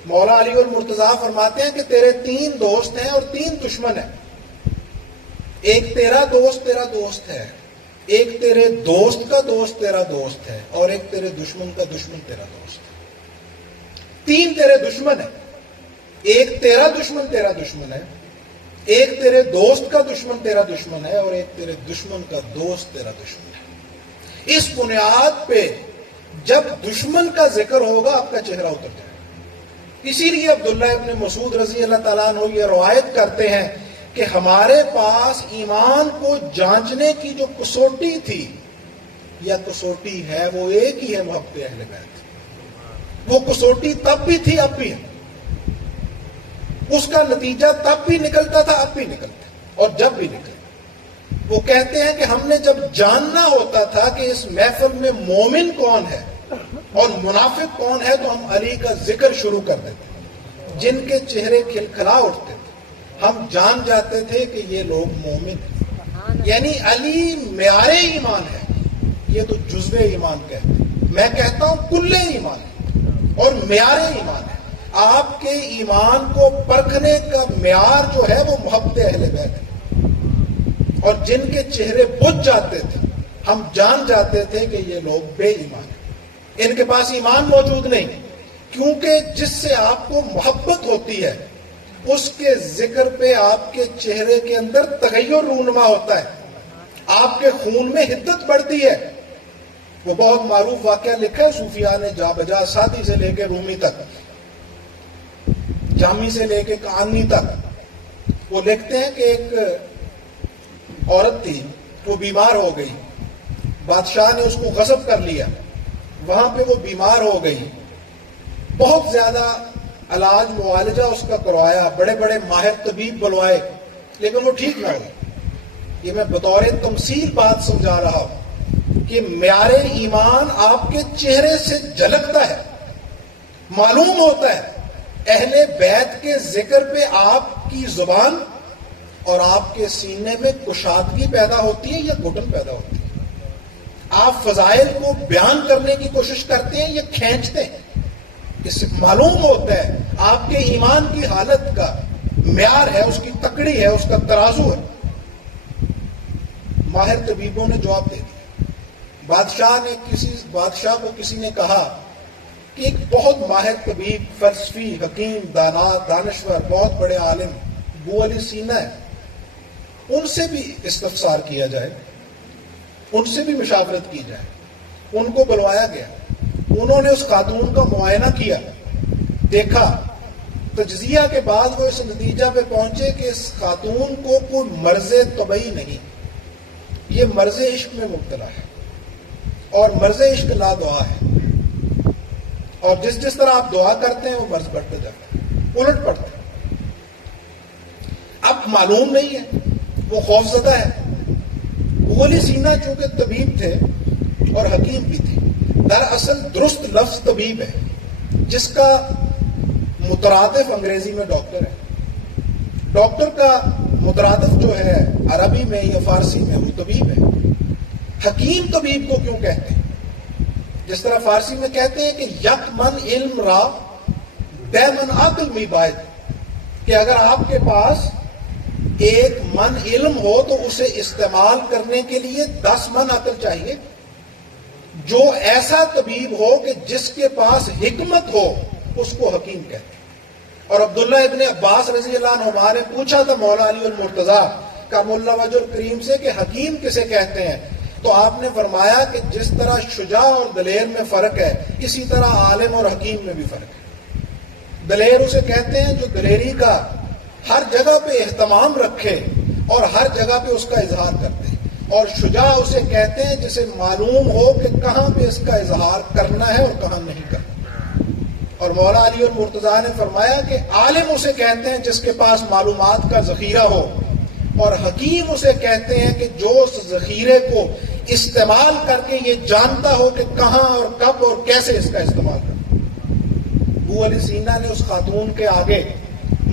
مولا علی المرتضیٰ فرماتے ہیں کہ تیرے 3 دوست ہیں اور 3 دشمن ہیں۔ ایک تیرا دوست ہے، ایک تیرے دوست کا دوست تیرا دوست ہے، اور ایک تیرے دشمن کا دشمن تیرا دوست ہے۔ 3 تیرے دشمن ہیں، ایک تیرا دشمن تیرا دشمن ہے، ایک تیرے دوست کا دشمن تیرا دشمن ہے، اور ایک تیرے دشمن کا دوست تیرا دشمن ہے۔ اس بنیاد پہ جب دشمن کا ذکر ہوگا آپ کا چہرہ اتر جائے۔ اسی لیے عبداللہ ابن مسعود رضی اللہ تعالیٰ عنہ یہ روایت کرتے ہیں کہ ہمارے پاس ایمان کو جانچنے کی جو کسوٹی تھی یا کسوٹی ہے وہ ایک ہی ہے، محبت اہل بیت۔ وہ کسوٹی تب بھی تھی، اب بھی ہے۔ اس کا نتیجہ تب بھی نکلتا تھا، اب بھی نکلتا ہے، اور جب بھی نکلتا۔ وہ کہتے ہیں کہ ہم نے جب جاننا ہوتا تھا کہ اس محفل میں مومن کون ہے اور منافق کون ہے تو ہم علی کا ذکر شروع کر دیتے، جن کے چہرے کھلکھلا اٹھتے تھے، ہم جان جاتے تھے کہ یہ لوگ مومن ہیں۔ یعنی علی معیار ایمان ہے، یہ تو جزو ایمان کہتے ہیں، میں کہتا ہوں کل ایمان ہے اور معیار ایمان ہے۔ آپ کے ایمان کو پرکھنے کا معیار جو ہے وہ محبت اہل بیت ہے، اور جن کے چہرے بجھ جاتے تھے ہم جان جاتے تھے کہ یہ لوگ بے ایمان ہیں، ان کے پاس ایمان موجود نہیں، کیونکہ جس سے آپ کو محبت ہوتی ہے اس کے ذکر پہ آپ کے چہرے کے اندر تغیر رونما ہوتا ہے، آپ کے خون میں حدت بڑھتی ہے۔ وہ بہت معروف واقعہ لکھا ہے صوفیاء نے جا بجا، سادی سے لے کے رومی تک، جامی سے لے کے کہانی تک۔ وہ لکھتے ہیں کہ ایک عورت تھی، وہ بیمار ہو گئی، بادشاہ نے اس کو غصب کر لیا، وہاں پہ وہ بیمار ہو گئی، بہت زیادہ علاج معالجہ اس کا کروایا، بڑے بڑے ماہر طبیب بلوائے، لیکن وہ ٹھیک نہ ہوئی۔ یہ میں بطور تمثیل بات سمجھا رہا ہوں کہ معیار ایمان آپ کے چہرے سے جھلکتا ہے، معلوم ہوتا ہے۔ اہل بیت کے ذکر پہ آپ کی زبان اور آپ کے سینے میں کشادگی پیدا ہوتی ہے یا گھٹن پیدا ہوتی ہے؟ آپ فضائل کو بیان کرنے کی کوشش کرتے ہیں یا کھینچتے ہیں؟ اس سے معلوم ہوتا ہے آپ کے ایمان کی حالت کا معیار ہے، اس کی تکڑی ہے، اس کا ترازو ہے۔ ماہر طبیبوں نے جواب دے دیا۔ بادشاہ کو کسی نے کہا کہ ایک بہت ماہر طبیب، فلسفی، حکیم، دانا، دانشور، بہت بڑے عالم ابو علی سینا ہے، ان سے بھی استفسار کیا جائے، ان سے بھی مشاورت کی جائے۔ ان کو بلوایا گیا، انہوں نے اس خاتون کا معائنہ کیا، دیکھا، تجزیہ کے بعد وہ اس نتیجہ پہ پہنچے کہ اس خاتون کو کوئی مرض طبعی نہیں، یہ مرض عشق میں مبتلا ہے، اور مرض عشق لا دعا ہے، اور جس جس طرح آپ دعا کرتے ہیں وہ مرض بڑھتے جاتا ہے، الٹ پڑتا ہے۔ اب معلوم نہیں ہے، وہ خوف زدہ ہے۔ ابو علی سینا چونکہ طبیب تھے اور حکیم بھی تھے، دراصل درست لفظ طبیب ہے، جس کا مترادف انگریزی میں ڈاکٹر ہے۔ ڈاکٹر کا مترادف جو ہے عربی میں یا فارسی میں وہ طبیب ہے۔ حکیم طبیب کو کیوں کہتے ہیں؟ جس طرح فارسی میں کہتے ہیں کہ یک من علم را دہ من عقل می باید، کہ اگر آپ کے پاس ایک من علم ہو تو اسے استعمال کرنے کے لیے 10 من عقل چاہیے۔ جو ایسا طبیب ہو کہ جس کے پاس حکمت ہو اس کو حکیم کہتے ہیں۔ اور عبداللہ ابن عباس رضی اللہ عنہما نے پوچھا تھا مولا علی المرتضیٰ کا مولا وجہ الکریم سے کہ حکیم کسے کہتے ہیں، تو آپ نے فرمایا کہ جس طرح شجاع اور دلیر میں فرق ہے اسی طرح عالم اور حکیم میں بھی فرق ہے۔ دلیر اسے کہتے ہیں جو دلیری کا ہر جگہ پہ اہتمام رکھے اور ہر جگہ پہ اس کا اظہار کرتے ہیں، اور شجاع اسے کہتے ہیں جسے معلوم ہو کہ کہاں پہ اس کا اظہار کرنا ہے اور کہاں نہیں کرنا۔ اور مولا علی المرتضیٰ نے فرمایا کہ عالم اسے کہتے ہیں جس کے پاس معلومات کا ذخیرہ ہو، اور حکیم اسے کہتے ہیں کہ جو اس ذخیرے کو استعمال کر کے یہ جانتا ہو کہ کہاں اور کب اور کیسے اس کا استعمال کرنا۔ ابو علی سینا نے اس خاتون کے آگے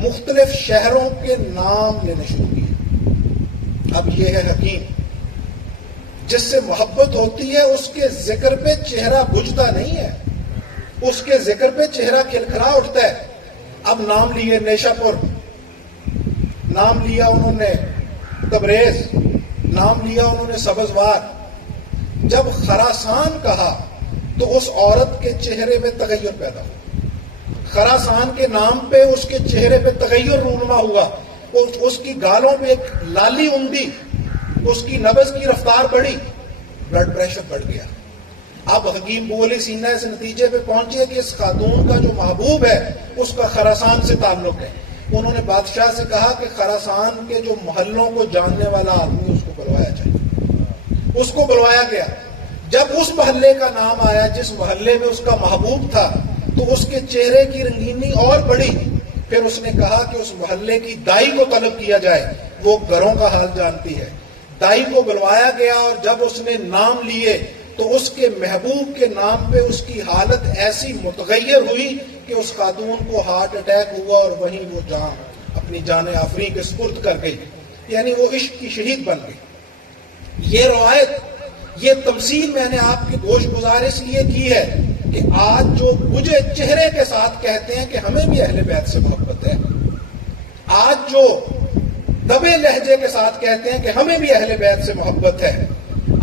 مختلف شہروں کے نام لینے شروع کیے۔ اب یہ ہے حکیم، جس سے محبت ہوتی ہے اس کے ذکر پہ چہرہ بجھتا نہیں ہے، اس کے ذکر پہ چہرہ کھلکھلا اٹھتا ہے۔ اب نام لیے نیشا پور، نام لیا انہوں نے تبریز، نام لیا انہوں نے سبزوار۔ جب خراسان کہا تو اس عورت کے چہرے میں تغیر پیدا ہوا، خراسان کے نام پہ اس کے چہرے پہ تغیر رونما ہوا، اس کی گالوں پہ ایک لالی اندی، اس کی نبض کی رفتار بڑھی، بلڈ پریشر بڑھ گیا۔ اب حکیم ابو علی سینا اس نتیجے پہ پہنچے کہ اس خاتون کا جو محبوب ہے اس کا خراسان سے تعلق ہے۔ انہوں نے بادشاہ سے کہا کہ خراسان کے جو محلوں کو جاننے والا آدمی اس کو بلوایا جائے۔ اس کو بلوایا گیا۔ جب اس محلے کا نام آیا جس محلے میں اس کا محبوب تھا تو اس کے چہرے کی رنگینی اور بڑھی۔ پھر اس نے کہا کہ اس محلے کی دائی کو طلب کیا جائے، وہ گھروں کا حال جانتی ہے۔ دائی کو بلوایا گیا، اور جب اس نے نام لیے تو اس کے محبوب کے نام پہ اس کی حالت ایسی متغیر ہوئی کہ اس خاتون کو ہارٹ اٹیک ہوا، اور وہیں وہ اپنی جان آفریں کے سپرد کر گئی، یعنی وہ عشق کی شہید بن گئی۔ یہ روایت، یہ تمثیل میں نے آپ کی گوش گزار اس لیے کی ہے کہ آج جو بجھے چہرے کے ساتھ کہتے ہیں کہ ہمیں بھی اہل بیت سے محبت ہے، آج جو دبے لہجے کے ساتھ کہتے ہیں کہ ہمیں بھی اہل بیت سے محبت ہے،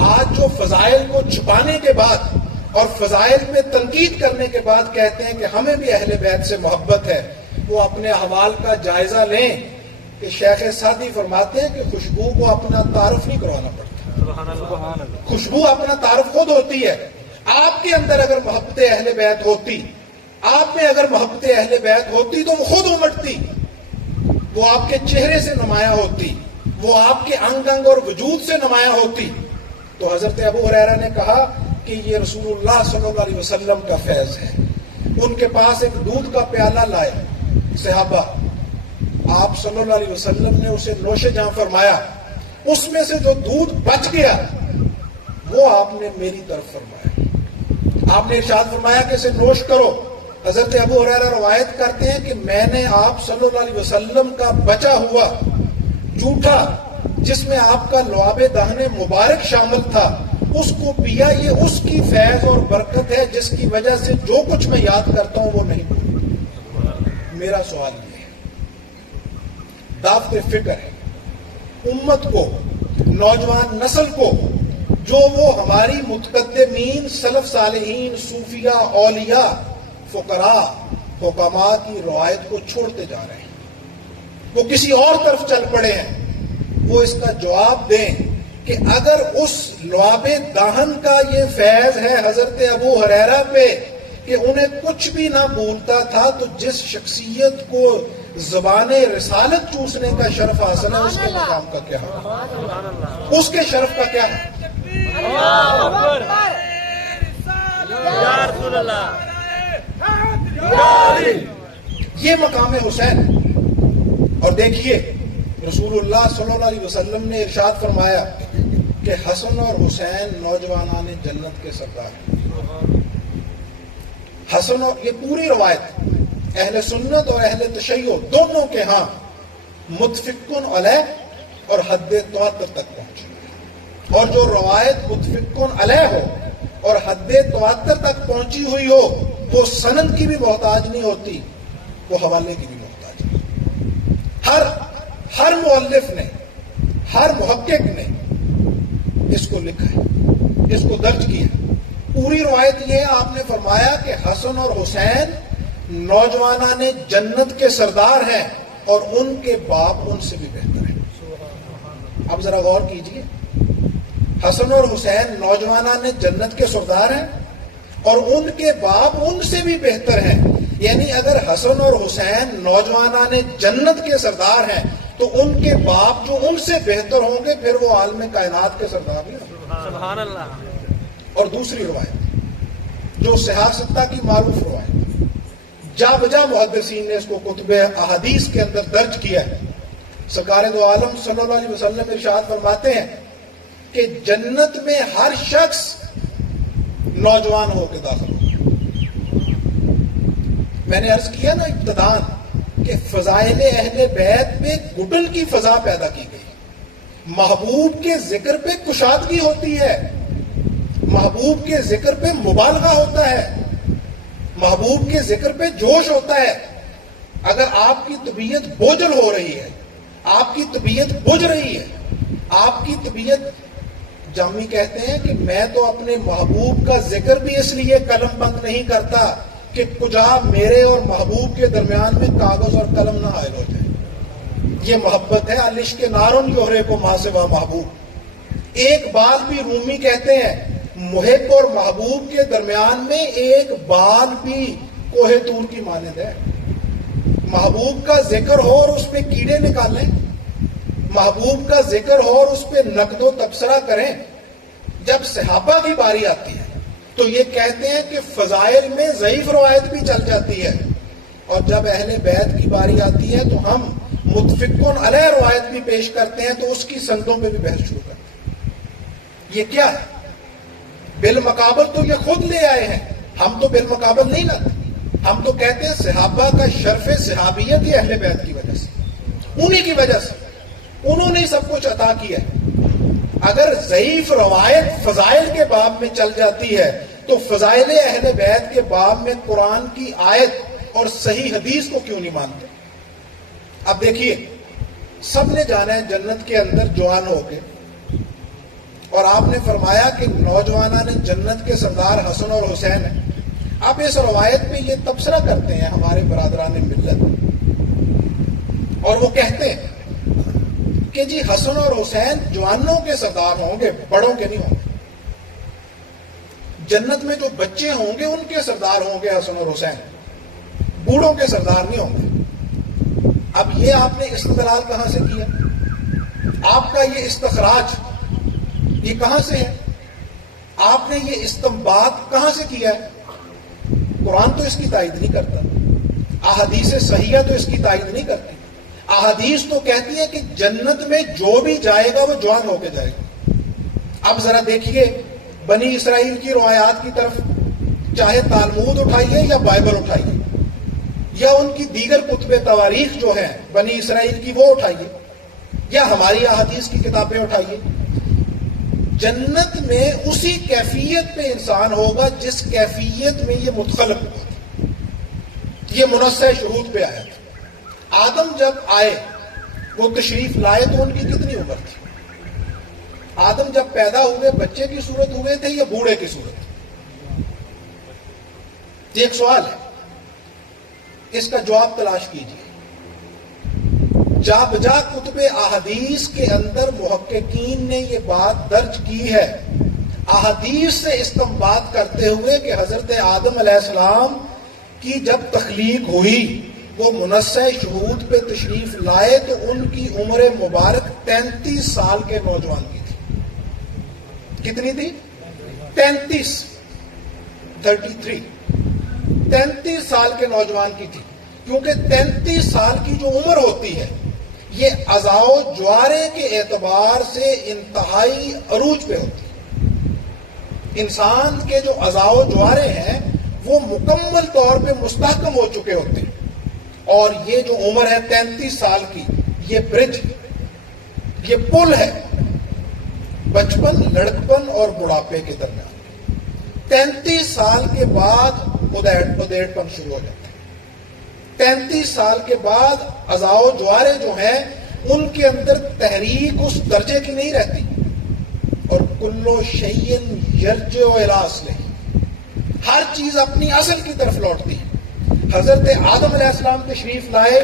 آج جو فضائل کو چھپانے کے بعد اور فضائل میں تنقید کرنے کے بعد کہتے ہیں کہ ہمیں بھی اہل بیت سے محبت ہے، وہ اپنے احوال کا جائزہ لیں کہ شیخ سعدی فرماتے ہیں کہ خوشبو کو اپنا تعارف نہیں کروانا پڑتا، خوشبو اپنا تعارف خود ہوتی ہے۔ آپ کے اندر اگر محبت اہل بیت ہوتی، آپ میں اگر محبت اہل بیت ہوتی تو وہ خود امٹتی، وہ آپ کے چہرے سے نمایاں ہوتی، وہ آپ کے انگ انگ اور وجود سے نمایاں ہوتی۔ تو حضرت ابو ہریرہ نے کہا کہ یہ رسول اللہ صلی اللہ علیہ وسلم کا فیض ہے۔ ان کے پاس ایک دودھ کا پیالہ لائے صحابہ، آپ صلی اللہ علیہ وسلم نے اسے نوش جہاں فرمایا، اس میں سے جو دودھ بچ گیا وہ آپ نے میری طرف فرمایا، آپ نے ارشاد فرمایا کہ اسے نوش کرو۔ حضرت ابو ہریرہ روایت کرتے ہیں کہ میں نے آپ صلی اللہ علیہ وسلم کا بچا ہوا جھوٹا جس میں آپ کا لعاب دہن مبارک شامل تھا اس کو پیا۔ یہ اس کی فیض اور برکت ہے جس کی وجہ سے جو کچھ میں یاد کرتا ہوں وہ نہیں بھولتا۔ میرا سوال یہ ہے، دعوت فکر ہے امت کو، نوجوان نسل کو، جو وہ ہماری متقدمین، سلف صالحین، صوفیاء، اولیاء فقراء حکماء کی روایت کو چھوڑتے جا رہے ہیں، وہ کسی اور طرف چل پڑے ہیں، وہ اس کا جواب دیں کہ اگر اس لعاب دہن کا یہ فیض ہے حضرت ابو ہریرہ پہ کہ انہیں کچھ بھی نہ بھولتا تھا، تو جس شخصیت کو زبان رسالت چوسنے کا شرف حاصل ہے اس کے مقام کا کیا ہے؟ اس کے شرف کا کیا ہے؟ یہ مقام حسین. اور دیکھیے رسول اللہ صلی اللہ علیہ وسلم نے ارشاد فرمایا کہ حسن اور حسین نوجوانان جنت کے سردار ہیں. حسن اور یہ پوری روایت اہل سنت اور اہل تشیع دونوں کے ہاں متفقن علیہ اور حد تواتر تک پہنچی، اور جو روایت متفقن علیہ ہو اور حد تواتر تک پہنچی ہوئی ہو وہ سند کی بھی محتاج نہیں ہوتی، وہ حوالے کی بھی محتاج نہیں. ہر مؤلف نے، ہر محقق نے اس کو لکھا ہے، اس کو درج کیا ہے. پوری روایت یہ ہے، آپ نے فرمایا کہ حسن اور حسین نوجوانان جنت کے سردار ہیں اور ان کے باپ ان سے بھی بہتر ہیں. اب ذرا غور کیجئے، حسن اور حسین نوجوانان جنت کے سردار ہیں اور ان کے باپ ان سے بھی بہتر ہیں. یعنی اگر حسن اور حسین نوجوانان جنت کے سردار ہیں تو ان کے باپ جو ان سے بہتر ہوں گے پھر وہ عالم کائنات کے سردار نہیں ہوں گے. سبحان اللہ. اور دوسری روایت جو صحاح ستہ کی معروف روایت، جا بجا محدثین نے اس کو کتب احادیث کے اندر درج کیا ہے. سرکار دو عالم صلی اللہ علیہ وسلم ارشاد فرماتے ہیں کہ جنت میں ہر شخص نوجوان ہو کے داخل ہو. میں نے عرض کیا نا ابتدان کہ فضائل اہل بیت میں گٹل کی فضا پیدا کی گئی. محبوب کے ذکر پہ کشادگی ہوتی ہے، محبوب کے ذکر پہ مبالغہ ہوتا ہے، محبوب کے ذکر پہ جوش ہوتا ہے. اگر آپ کی طبیعت بوجھل ہو رہی ہے، آپ کی طبیعت بجھ رہی ہے، آپ کی طبیعت، جامی کہتے ہیں کہ میں تو اپنے محبوب کا ذکر بھی اس لیے قلم بند نہیں کرتا کہ کجا میرے اور محبوب کے درمیان میں کاغذ اور قلم نہ حائل ہو جائے. یہ محبت ہے. العشق نارن یوہرے کو ماں سے محبوب. ایک بال بھی، رومی کہتے ہیں محب اور محبوب کے درمیان میں ایک بال بھی کوہ طور کی مانند ہے. محبوب کا ذکر ہو اور اس پہ کیڑے نکالیں، محبوب کا ذکر ہو اور اس پہ نقد و تبصرہ کریں. جب صحابہ کی باری آتی ہے تو یہ کہتے ہیں کہ فضائل میں ضعیف روایت بھی چل جاتی ہے، اور جب اہل بیت کی باری آتی ہے تو ہم متفقن علیہ روایت بھی پیش کرتے ہیں تو اس کی سندوں پہ بھی بحث شروع کرتے ہیں. یہ کیا ہے؟ بالمقابل تو یہ خود لے آئے ہیں، ہم تو بالمقابل نہیں لاتے. ہم تو کہتے ہیں صحابہ کا شرف صحابیت ہی اہل بیت کی وجہ سے، انہی کی وجہ سے، انہوں نے سب کچھ عطا کیا ہے. اگر ضعیف روایت فضائل کے باب میں چل جاتی ہے تو فضائل اہل بیت کے باب میں قرآن کی آیت اور صحیح حدیث کو کیوں نہیں مانتے؟ اب دیکھیے، سب نے جانا ہے جنت کے اندر جوان ہو کے، اور آپ نے فرمایا کہ نوجوانان جنت کے سردار حسن اور حسین ہیں. اب اس روایت پہ یہ تبصرہ کرتے ہیں ہمارے برادران ملت، اور وہ کہتے ہیں کہ جی حسن اور حسین جوانوں کے سردار ہوں گے، بڑوں کے نہیں ہوں گے. جنت میں جو بچے ہوں گے ان کے سردار ہوں گے حسن اور حسین، بوڑھوں کے سردار نہیں ہوں گے. اب یہ آپ نے استدلال کہاں سے کیا؟ آپ کا یہ استخراج یہ کہاں سے ہے؟ آپ نے یہ استنباط کہاں سے کیا ہے؟ قرآن تو اس کی تائید نہیں کرتا، احادیث صحیحہ تو اس کی تائید نہیں کرتی. احادیث تو کہتی ہے کہ جنت میں جو بھی جائے گا وہ جوان ہو کے جائے گا. اب ذرا دیکھیے بنی اسرائیل کی روایات کی طرف، چاہے تالمود اٹھائیے یا بائبل اٹھائیے یا ان کی دیگر کتب تواریخ جو ہیں بنی اسرائیل کی وہ اٹھائیے یا ہماری احادیث کی کتابیں اٹھائیے. جنت میں اسی کیفیت پہ انسان ہوگا جس کیفیت میں یہ متخلق ہوا، یہ منصح شروط پہ آیا. آدم جب آئے وہ تشریف لائے تو ان کی کتنی عمر تھی؟ آدم جب پیدا ہوئے بچے کی صورت ہوئے تھے یا بوڑھے کی صورت؟ یہ ایک سوال ہے. اس کا جواب تلاش کیجیے. جا بجا کتب احادیث کے اندر محققین نے یہ بات درج کی ہے، احادیث سے استنباط کرتے ہوئے، کہ حضرت آدم علیہ السلام کی جب تخلیق ہوئی وہ منصہ شہود پہ تشریف لائے تو ان کی عمر مبارک 33 سال کے نوجوان کی تھی. کتنی تھی؟ 33 سال کے نوجوان کی تھی. کیونکہ 33 سال کی جو عمر ہوتی ہے یہ عزا و جوارے کے اعتبار سے انتہائی عروج پہ ہوتی ہے. انسان کے جو عزا و جوارے ہیں وہ مکمل طور پہ مستحکم ہو چکے ہوتے ہیں، اور یہ جو عمر ہے 33 سال کی، یہ برج، یہ پل ہے بچپن، لڑکپن اور بڑھاپے کے درمیان. 33 سال کے بعد ادیڑ پن شروع ہو جاتا ہے. 33 سال کے بعد عزا و جوارے جو ہیں ان کے اندر تحریک اس درجے کی نہیں رہتی، اور کلو شیئن یرجع الی اصلہ، ہر چیز اپنی اصل کی طرف لوٹتی ہے. حضرت آدم علیہ السلام تشریف لائے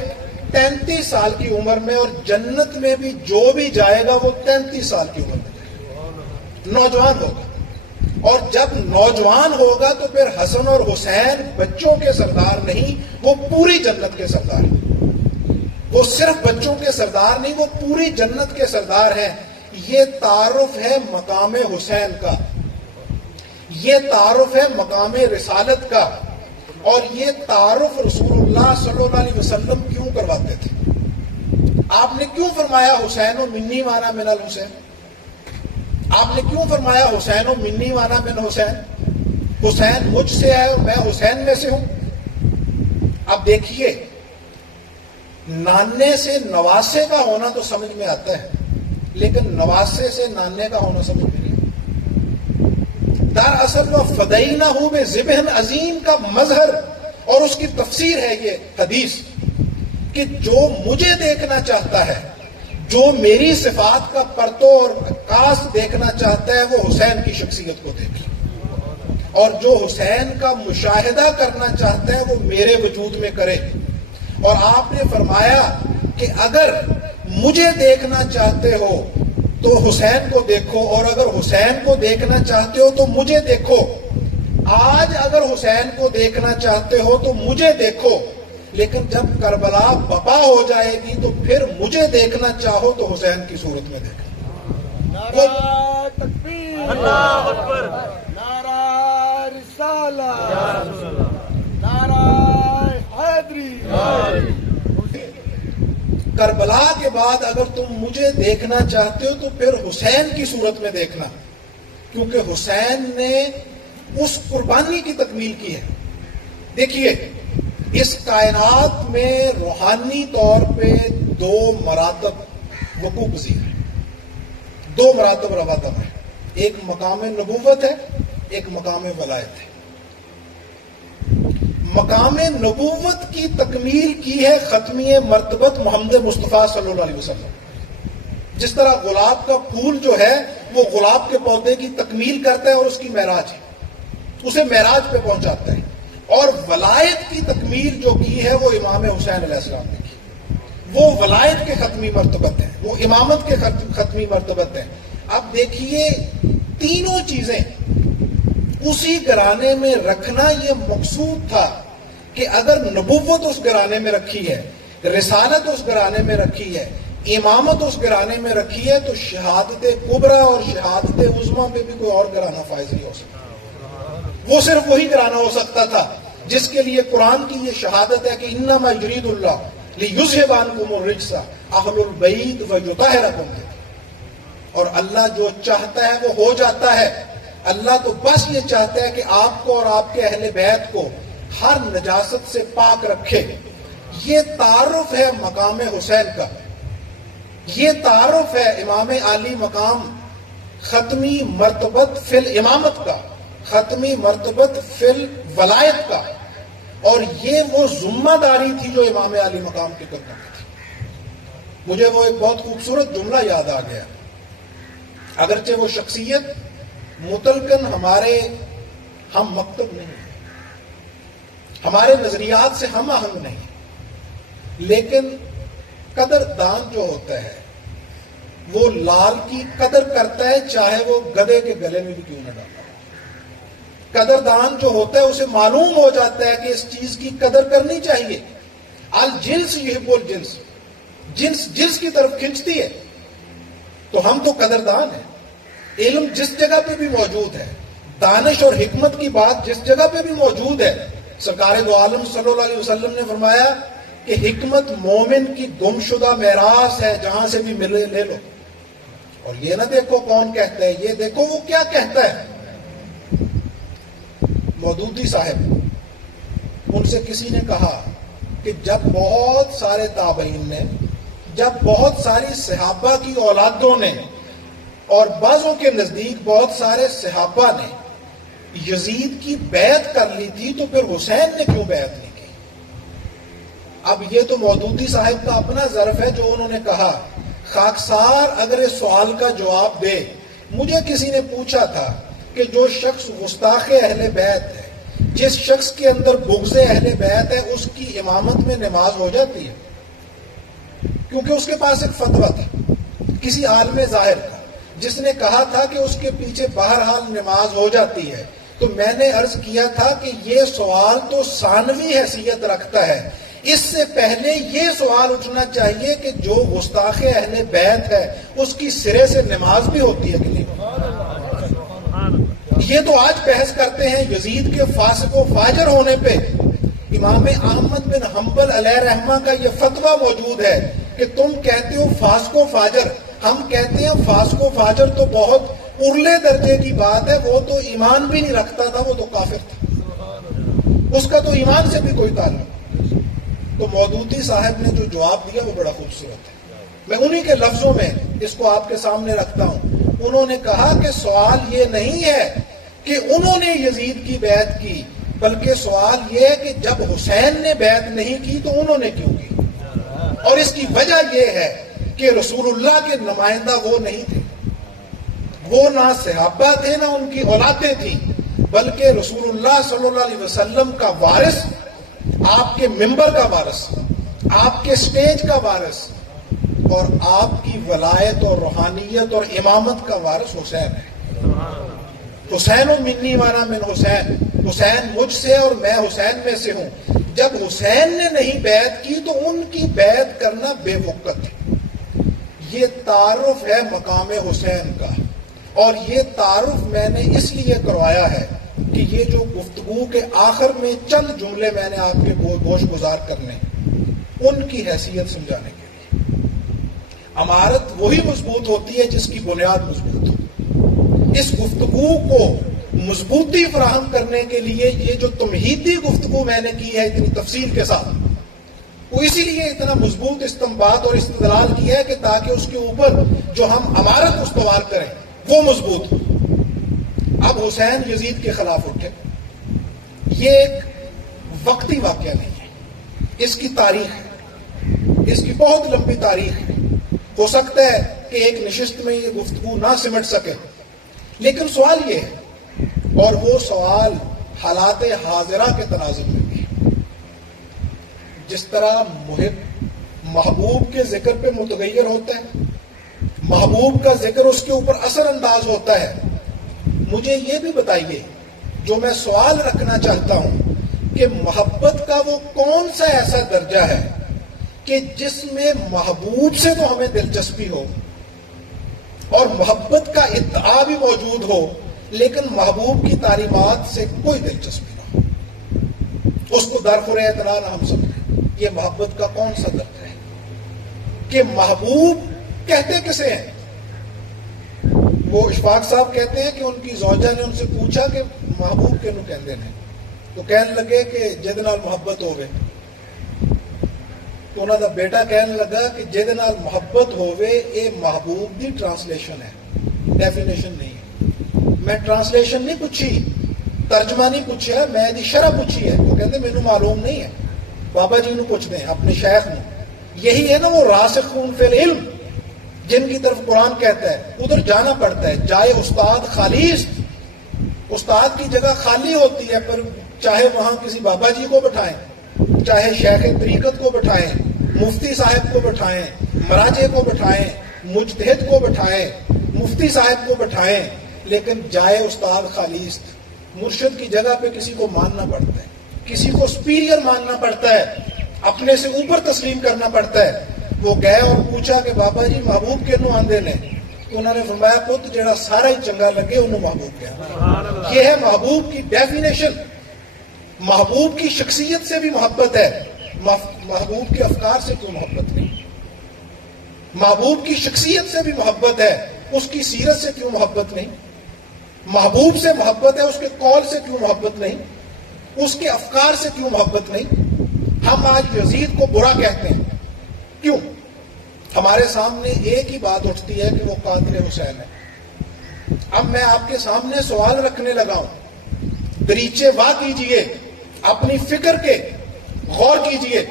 33 سال کی عمر میں، اور جنت میں بھی جو بھی جائے گا وہ 33 سال کی عمر میں نوجوان ہوگا. اور جب نوجوان ہوگا تو پھر حسن اور حسین بچوں کے سردار نہیں، وہ پوری جنت کے سردار ہیں. وہ صرف بچوں کے سردار نہیں، وہ پوری جنت کے سردار ہیں. یہ تعارف ہے مقام حسین کا، یہ تعارف ہے مقام رسالت کا. اور یہ تعارف رسول اللہ صلی اللہ علیہ وسلم کیوں کرواتے تھے؟ آپ نے کیوں فرمایا حسین و منی وانا من الحسین؟ آپ نے کیوں فرمایا حسین و منی وانا من حسین؟ حسین مجھ سے ہے اور میں حسین میں سے ہوں. اب دیکھیے، نانے سے نواسے کا ہونا تو سمجھ میں آتا ہے، لیکن نواسے سے نانے کا ہونا سمجھ میں نہیں. دراصل وہ فدینہ بذبح عظیم کا مظہر اور اس کی تفسیر ہے یہ حدیث، کہ جو مجھے دیکھنا چاہتا ہے، جو میری صفات کا پرتو اور عکاس دیکھنا چاہتا ہے، وہ حسین کی شخصیت کو دیکھے، اور جو حسین کا مشاہدہ کرنا چاہتا ہے وہ میرے وجود میں کرے. اور آپ نے فرمایا کہ اگر مجھے دیکھنا چاہتے ہو تو حسین کو دیکھو، اور اگر حسین کو دیکھنا چاہتے ہو تو مجھے دیکھو. آج اگر حسین کو دیکھنا چاہتے ہو تو مجھے دیکھو، لیکن جب کربلا بپا ہو جائے گی تو پھر مجھے دیکھنا چاہو تو حسین کی صورت میں دیکھو. نعرہ تکبیر، اللہ اکبر، نعرہ رسالہ، نعرہ حیدری. کربلا کے بعد اگر تم مجھے دیکھنا چاہتے ہو تو پھر حسین کی صورت میں دیکھنا، کیونکہ حسین نے اس قربانی کی تکمیل کی ہے. دیکھیے، اس کائنات میں روحانی طور پہ 2 مراتب وقوع پذیر ہیں، 2 مراتب رواتب ہیں. ایک مقام نبوت ہے، ایک مقام ولایت ہے. مقام نبوت کی تکمیل کی ہے ختمی مرتبت محمد مصطفیٰ صلی اللہ علیہ وسلم. جس طرح گلاب کا پھول جو ہے وہ گلاب کے پودے کی تکمیل کرتا ہے اور اس کی معراج ہے، اسے معراج پہ پہنچاتا ہے. اور ولایت کی تکمیل جو کی ہے وہ امام حسین علیہ السلام نے کی. وہ ولایت کے ختمی مرتبت ہیں، وہ امامت کے ختمی مرتبت ہیں. اب دیکھیے، تینوں چیزیں اسی گھرانے میں رکھنا یہ مقصود تھا کہ اگر نبوت اس گھرانے میں رکھی ہے، رسالت اس گھرانے میں رکھی ہے، امامت اس گھرانے میں رکھی ہے، تو شہادت کبریٰ اور شہادت عظمیٰ پہ بھی کوئی اور گھرانہ فائز نہیں ہو سکتا. وہ صرف وہی گھرانہ ہو سکتا تھا جس کے لیے قرآن کی یہ شہادت ہے کہ انما یرید اللہ لیذھب عنکم الرجس اہل البیت ویطہرکم. اور اللہ جو چاہتا ہے وہ ہو جاتا ہے. اللہ تو بس یہ چاہتا ہے کہ آپ کو اور آپ کے اہل بیت کو ہر نجاست سے پاک رکھے. یہ تعارف ہے مقام حسین کا، یہ تعارف ہے امام علی مقام ختمی مرتبت فی الامامت کا، ختمی مرتبت فی الولایت کا. اور یہ وہ ذمہ داری تھی جو امام علی مقام کے کرنے کی تھی. مجھے وہ ایک بہت خوبصورت جملہ یاد آ گیا. اگرچہ وہ شخصیت متلقن ہمارے ہم مکتب نہیں ہے، ہمارے نظریات سے ہم آہنگ نہیں، لیکن قدردان جو ہوتا ہے وہ لال کی قدر کرتا ہے، چاہے وہ گدھے کے گلے میں بھی کیوں نہ ڈالا۔ قدردان جو ہوتا ہے اسے معلوم ہو جاتا ہے کہ اس چیز کی قدر کرنی چاہیے۔ الجنس یحب الجنس، جنس جنس کی طرف کھنچتی ہے، تو ہم تو قدردان ہیں۔ علم جس جگہ پہ بھی موجود ہے، دانش اور حکمت کی بات جس جگہ پہ بھی موجود ہے، سرکار دو عالم صلی اللہ علیہ وسلم نے فرمایا کہ حکمت مومن کی گمشدہ میراث ہے، جہاں سے بھی ملے لے لو۔ اور یہ نہ دیکھو کون کہتا ہے، یہ دیکھو وہ کیا کہتا ہے۔ مودودی صاحب، ان سے کسی نے کہا کہ جب بہت سارے تابعین نے، جب بہت ساری صحابہ کی اولادوں نے اور بعضوں کے نزدیک بہت سارے صحابہ نے یزید کی بیعت کر لی تھی، تو پھر حسین نے کیوں بیعت نہیں کی؟ اب یہ تو مودودی صاحب کا اپنا ظرف ہے جو انہوں نے کہا۔ خاکسار اگر اس سوال کا جواب دے، مجھے کسی نے پوچھا تھا کہ جو شخص گستاخ اہل بیت ہے، جس شخص کے اندر بغض اہل بیت ہے، اس کی امامت میں نماز ہو جاتی ہے؟ کیونکہ اس کے پاس ایک فتویٰ تھا کسی عالم ظاہر کا، جس نے کہا تھا کہ اس کے پیچھے بہرحال نماز ہو جاتی ہے۔ تو میں نے عرض کیا تھا کہ یہ سوال تو ثانوی حیثیت رکھتا ہے، اس سے پہلے یہ سوال اٹھنا چاہیے کہ جو گستاخ اہل بیت ہے اس کی سرے سے نماز بھی ہوتی ہے کہ نہیں؟ یہ تو آج بحث کرتے ہیں یزید کے فاسق و فاجر ہونے پہ۔ امام احمد بن حنبل علیہ رحمہ کا یہ فتویٰ موجود ہے کہ تم کہتے ہو فاسق و فاجر، ہم کہتے ہیں فاسق و فاجر تو بہت ارلے درجے کی بات ہے، وہ تو ایمان بھی نہیں رکھتا تھا، وہ تو کافر تھا، اس کا تو ایمان سے بھی کوئی تعلق۔ تو مودودی صاحب نے جو جواب دیا وہ بڑا خوبصورت ہے، میں انہی کے لفظوں میں اس کو آپ کے سامنے رکھتا ہوں۔ انہوں نے کہا کہ سوال یہ نہیں ہے کہ انہوں نے یزید کی بیعت کی، بلکہ سوال یہ ہے کہ جب حسین نے بیعت نہیں کی تو انہوں نے کیوں کی؟ اور اس کی وجہ یہ ہے کہ رسول اللہ کے نمائندہ وہ نہیں تھے، وہ نہ صحابہ تھے نہ ان کی اولادیں تھیں، بلکہ رسول اللہ صلی اللہ علیہ وسلم کا وارث، آپ کے ممبر کا وارث، آپ کے سٹیج کا وارث اور آپ کی ولایت اور روحانیت اور امامت کا وارث حسین ہے۔ حسین منی وانا من حسین، حسین مجھ سے اور میں حسین میں سے ہوں۔ جب حسین نے نہیں بیعت کی تو ان کی بیعت کرنا بے وقت ہے۔ یہ تعارف ہے مقام حسین کا، اور یہ تعارف میں نے اس لیے کروایا ہے کہ یہ جو گفتگو کے آخر میں چند جملے میں نے آپ کے گوش گزار کرنے، ان کی حیثیت سمجھانے کے لیے۔ عمارت وہی مضبوط ہوتی ہے جس کی بنیاد مضبوط ہو۔ اس گفتگو کو مضبوطی فراہم کرنے کے لیے یہ جو تمہیدی گفتگو میں نے کی ہے اتنی تفصیل کے ساتھ، وہ اسی لیے اتنا مضبوط استنباط اور استدلال کیا ہے کہ تاکہ اس کے اوپر جو ہم عمارت استوار کریں وہ مضبوط ہو۔ اب حسین یزید کے خلاف اٹھے، یہ ایک وقتی واقعہ نہیں ہے، اس کی تاریخ ہے، اس کی بہت لمبی تاریخ ہے۔ ہو سکتا ہے کہ ایک نشست میں یہ گفتگو نہ سمٹ سکے، لیکن سوال یہ ہے، اور وہ سوال حالات حاضرہ کے تناظر میں بھی ہے۔ جس طرح محب محبوب کے ذکر پہ متغیر ہوتا ہے، محبوب کا ذکر اس کے اوپر اثر انداز ہوتا ہے، مجھے یہ بھی بتائیے، جو میں سوال رکھنا چاہتا ہوں کہ محبت کا وہ کون سا ایسا درجہ ہے کہ جس میں محبوب سے تو ہمیں دلچسپی ہو اور محبت کا ادعا بھی موجود ہو، لیکن محبوب کی تعلیمات سے کوئی دلچسپی نہ ہو، اس کو درخور اعتراض نہ ہم سمجھیں۔ یہ محبت کا کون سا درجہ ہے کہ محبوب کہتے کسے ہیں؟ وہ اشفاق صاحب کہتے ہیں کہ ان کی زوجہ نے ان سے پوچھا کہ محبوب کے نو کہندے نے، تو کہنے لگے کہ جہدے نال محبت ہوے، تو انہوں دا بیٹا کہنے لگا کہ جہدے نال محبت ہوے اے محبوب دی ٹرانسلیشن ہے، ڈیفینیشن نہیں ہے۔ میں ٹرانسلیشن نہیں پوچھی، ترجمہ نہیں پوچھا، میں دی شرح پوچھی ہے۔ تو کہتے مینوں معلوم نہیں ہے، بابا جی نو پوچھ دیں، اپنے شیخ نو۔ یہی ہے نا وہ راسخون فی العلم جن کی طرف قرآن کہتا ہے ادھر جانا پڑتا ہے۔ جائے استاد خالی، استاد کی جگہ خالی ہوتی ہے، پر چاہے وہاں کسی بابا جی کو بٹھائیں، چاہے شیخ طریقت کو بٹھائیں، مفتی صاحب کو بٹھائیں، مراجع کو بٹھائیں، مجتہد کو بٹھائیں، مفتی صاحب کو بٹھائیں، لیکن جائے استاد خالیست، مرشد کی جگہ پہ کسی کو ماننا پڑتا ہے، کسی کو سپیریئر ماننا پڑتا ہے، اپنے سے اوپر تسلیم کرنا پڑتا ہے۔ وہ گئے اور پوچھا کہ بابا جی محبوب کنوں آندے نے؟ انہوں نے فرمایا پت جڑا سارا ہی چنگا لگے انہوں محبوب کہا۔ یہ ہے محبوب کی ڈیفینیشن۔ محبوب کی شخصیت سے بھی محبت ہے، محبوب کے افکار سے کیوں محبت نہیں؟ محبوب کی شخصیت سے بھی محبت ہے، اس کی سیرت سے کیوں محبت نہیں؟ محبوب سے محبت ہے، اس کے قول سے کیوں محبت نہیں؟ اس کے افکار سے کیوں محبت نہیں؟ ہم آج یزید کو برا کہتے ہیں، کیوں؟ ہمارے سامنے ایک ہی بات اٹھتی ہے کہ وہ قاتل حسین ہے۔ اب میں آپ کے سامنے سوال رکھنے لگا ہوں، دریچے وا کیجئے، اپنی فکر کے غور کیجئے،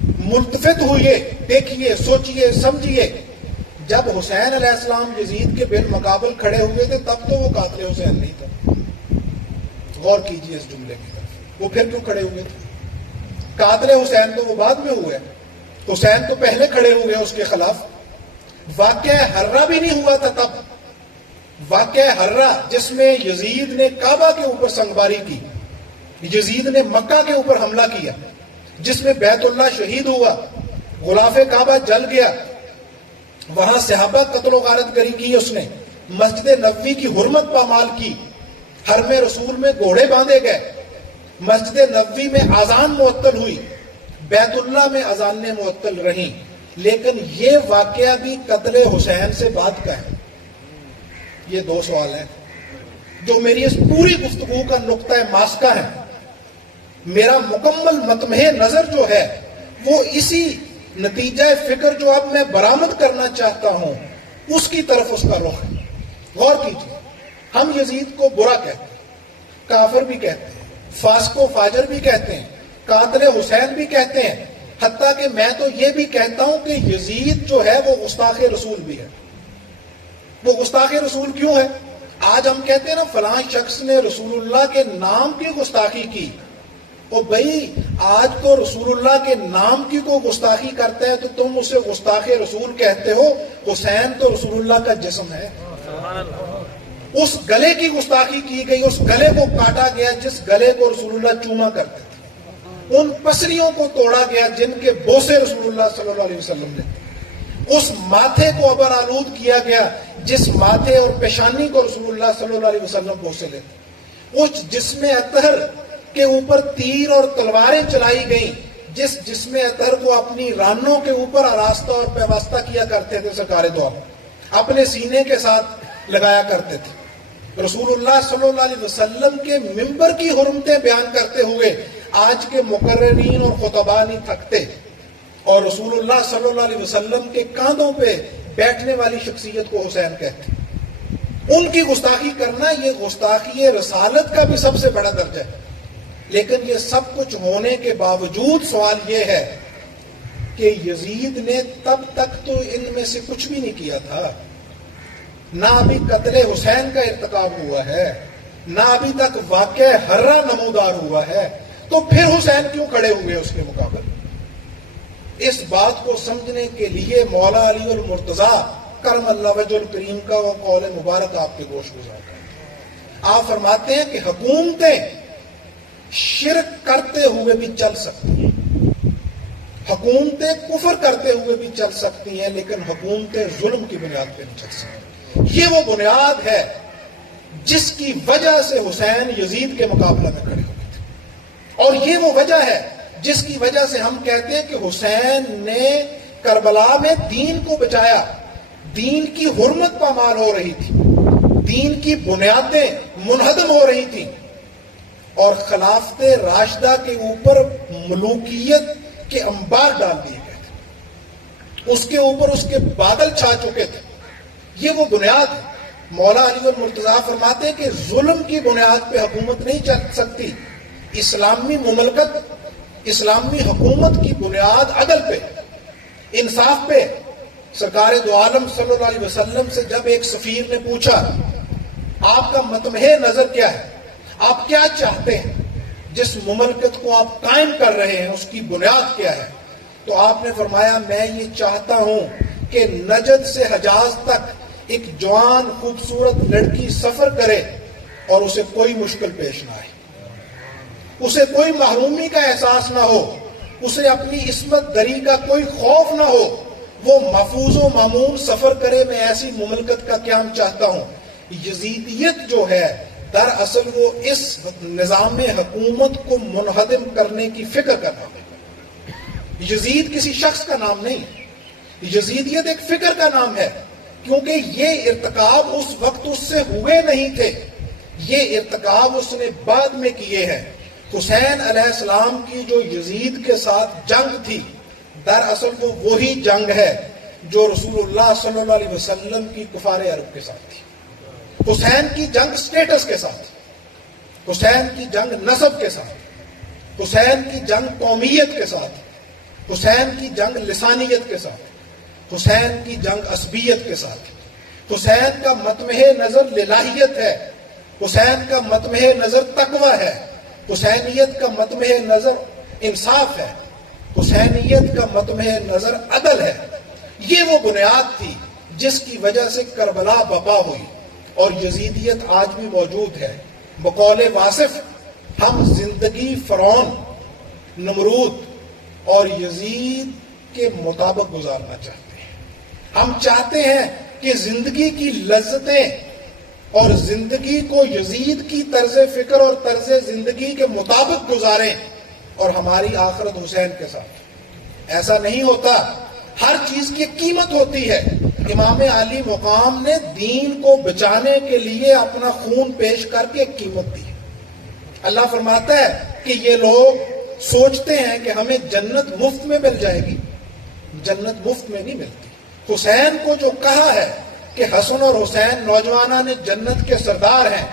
ملتفت ہوئیے، دیکھیے، سوچئے، سمجھئے۔ جب حسین علیہ السلام یزید کے بالمقابل کھڑے ہوئے تھے تب تو وہ قاتل حسین نہیں تھا۔ غور کیجئے اس جملے کی طرف، وہ پھر کیوں کھڑے ہوئے تھے؟ قاتل حسین تو وہ بعد میں ہوئے، حسین تو پہلے کھڑے ہوئے اس کے خلاف۔ واقعہ ہررا بھی نہیں ہوا تھا تب، واقعہ ہررا جس میں یزید نے کعبہ کے اوپر سنگباری کی، یزید نے مکہ کے اوپر حملہ کیا، جس میں بیت اللہ شہید ہوا، غلاف کعبہ جل گیا، وہاں صحابہ قتل و غارت گری کی، اس نے مسجد نبوی کی حرمت پامال کی، حرم رسول میں گھوڑے باندھے گئے، مسجد نبوی میں اذان معطل ہوئی، بیت اللہ میں اذانیں معطل رہیں، لیکن یہ واقعہ بھی قتل حسین سے بعد کا ہے۔ یہ دو سوال ہیں جو میری اس پوری گفتگو کا نقطہ ماسکہ ہے۔ میرا مکمل مطمع نظر جو ہے وہ اسی نتیجہ فکر جو اب میں برآمد کرنا چاہتا ہوں اس کی طرف اس کا رخ ہے۔ غور کیجیے، ہم یزید کو برا کہتے ہیں، کافر بھی کہتے ہیں، فاسق و فاجر بھی کہتے ہیں، قاتل حسین بھی کہتے ہیں، حتیٰ کہ میں تو یہ بھی کہتا ہوں کہ یزید جو ہے وہ گستاخ رسول بھی ہے۔ وہ گستاخ رسول کیوں ہے؟ آج ہم کہتے ہیں نا فلاں شخص نے رسول اللہ کے نام کی گستاخی کی۔ او بھائی، آج تو رسول اللہ کے نام کی کو گستاخی کرتا ہے تو تم اسے گستاخ رسول کہتے ہو۔ حسین تو رسول اللہ کا جسم ہے۔ اس گلے کی گستاخی کی گئی، اس گلے کو کاٹا گیا جس گلے کو رسول اللہ چوما کرتے تھے، ان پسلیوں کو توڑا گیا جن کے بوسے رسول اللہ صلی اللہ علیہ وسلم نے، اس ماتھے کو ابر آلود کیا گیا جس ماتھے اور پیشانی کو رسول اللہ صلی اللہ علیہ وسلم بوسے لیتے، اس جسم اطہر کے اوپر تیر اور تلواریں چلائی گئیں جس جسم اطہر کو اپنی رانوں کے اوپر آراستہ اور پیوستہ کیا کرتے تھے سرکار دو عالم، اپنے سینے کے ساتھ لگایا کرتے تھے۔ رسول اللہ صلی اللہ علیہ وسلم کے منبر کی حرمتیں بیان کرتے ہوئے آج کے مقررین اور خطباء نہیں تھکتے، اور رسول اللہ صلی اللہ علیہ وسلم کے کاندھوں پہ بیٹھنے والی شخصیت کو حسین کہتے ہیں۔ ان کی گستاخی کرنا یہ گستاخی رسالت کا بھی سب سے بڑا درجہ ہے۔ لیکن یہ سب کچھ ہونے کے باوجود سوال یہ ہے کہ یزید نے تب تک تو ان میں سے کچھ بھی نہیں کیا تھا، نہ ابھی قتل حسین کا ارتکاب ہوا ہے، نہ ابھی تک واقعہ ہررا نمودار ہوا ہے، تو پھر حسین کیوں کھڑے ہوئے اس کے مقابلے؟ اس بات کو سمجھنے کے لیے مولا علی المرتضیٰ کرم اللہ وجہ الکریم کا وہ قول مبارک آپ کے گوش گزارتا ہے۔ آپ فرماتے ہیں کہ حکومتیں شرک کرتے ہوئے بھی چل سکتی ہیں، حکومتیں کفر کرتے ہوئے بھی چل سکتی ہیں، لیکن حکومتیں ظلم کی بنیاد پہ نہیں چل سکتی۔ یہ وہ بنیاد ہے جس کی وجہ سے حسین یزید کے مقابلہ میں کھڑے ہوئے تھے، اور یہ وہ وجہ ہے جس کی وجہ سے ہم کہتے ہیں کہ حسین نے کربلا میں دین کو بچایا۔ دین کی حرمت پامال ہو رہی تھی، دین کی بنیادیں منہدم ہو رہی تھیں، اور خلافت راشدہ کے اوپر ملوکیت کے انبار ڈال دیے گئے تھے، اس کے اوپر اس کے بادل چھا چکے تھے۔ یہ وہ بنیاد ہے۔ مولا علی المرتضیٰ فرماتے ہیں کہ ظلم کی بنیاد پہ حکومت نہیں چل سکتی، اسلامی مملکت، اسلامی حکومت کی بنیاد عدل پہ، انصاف پہ۔ سرکار دو عالم صلی اللہ علیہ وسلم سے جب ایک سفیر نے پوچھا آپ کا مطمع نظر کیا ہے، آپ کیا چاہتے ہیں، جس مملکت کو آپ قائم کر رہے ہیں اس کی بنیاد کیا ہے؟ تو آپ نے فرمایا میں یہ چاہتا ہوں کہ نجد سے حجاز تک ایک جوان خوبصورت لڑکی سفر کرے اور اسے کوئی مشکل پیش نہ آئے، اسے کوئی محرومی کا احساس نہ ہو، اسے اپنی عصمت دری کا کوئی خوف نہ ہو، وہ محفوظ و مامون سفر کرے۔ میں ایسی مملکت کا قیام چاہتا ہوں۔ یزیدیت جو ہے دراصل وہ اس نظام حکومت کو منہدم کرنے کی فکر کا نام ہے۔ یزید کسی شخص کا نام نہیں ہے، یزیدیت ایک فکر کا نام ہے، کیونکہ یہ ارتکاب اس وقت اس سے ہوئے نہیں تھے، یہ ارتکاب اس نے بعد میں کیے ہیں۔ حسین علیہ السلام کی جو یزید کے ساتھ جنگ تھی دراصل وہ وہی جنگ ہے جو رسول اللہ صلی اللہ علیہ وسلم کی کفار عرب کے ساتھ تھی۔ حسین کی جنگ سٹیٹس کے ساتھ، حسین کی جنگ نسب کے ساتھ، حسین کی جنگ قومیت کے ساتھ، حسین کی جنگ لسانیت کے ساتھ، حسین کی جنگ عصبیت کے ساتھ۔ حسین کا مطمع نظر للہیت ہے، حسین کا مطمع نظر تقوی ہے، حسینیت کا مطمع نظر انصاف ہے، حسینیت کا مطمع نظر عدل ہے۔ یہ وہ بنیاد تھی جس کی وجہ سے کربلا بپا ہوئی اور یزیدیت آج بھی موجود ہے۔ بقول واصف ہم زندگی فرعون، نمرود اور یزید کے مطابق گزارنا چاہتے ہیں۔ ہم چاہتے ہیں کہ زندگی کی لذتیں اور زندگی کو یزید کی طرز فکر اور طرز زندگی کے مطابق گزاریں اور ہماری آخرت حسین کے ساتھ۔ ایسا نہیں ہوتا، ہر چیز کی قیمت ہوتی ہے۔ امام علی مقام نے دین کو بچانے کے لیے اپنا خون پیش کر کے ایک قیمت دی۔ اللہ فرماتا ہے کہ یہ لوگ سوچتے ہیں کہ ہمیں جنت مفت میں مل جائے گی، جنت مفت میں نہیں ملتی۔ حسین کو جو کہا ہے کہ حسن اور حسین نوجوانان جنت کے سردار ہیں،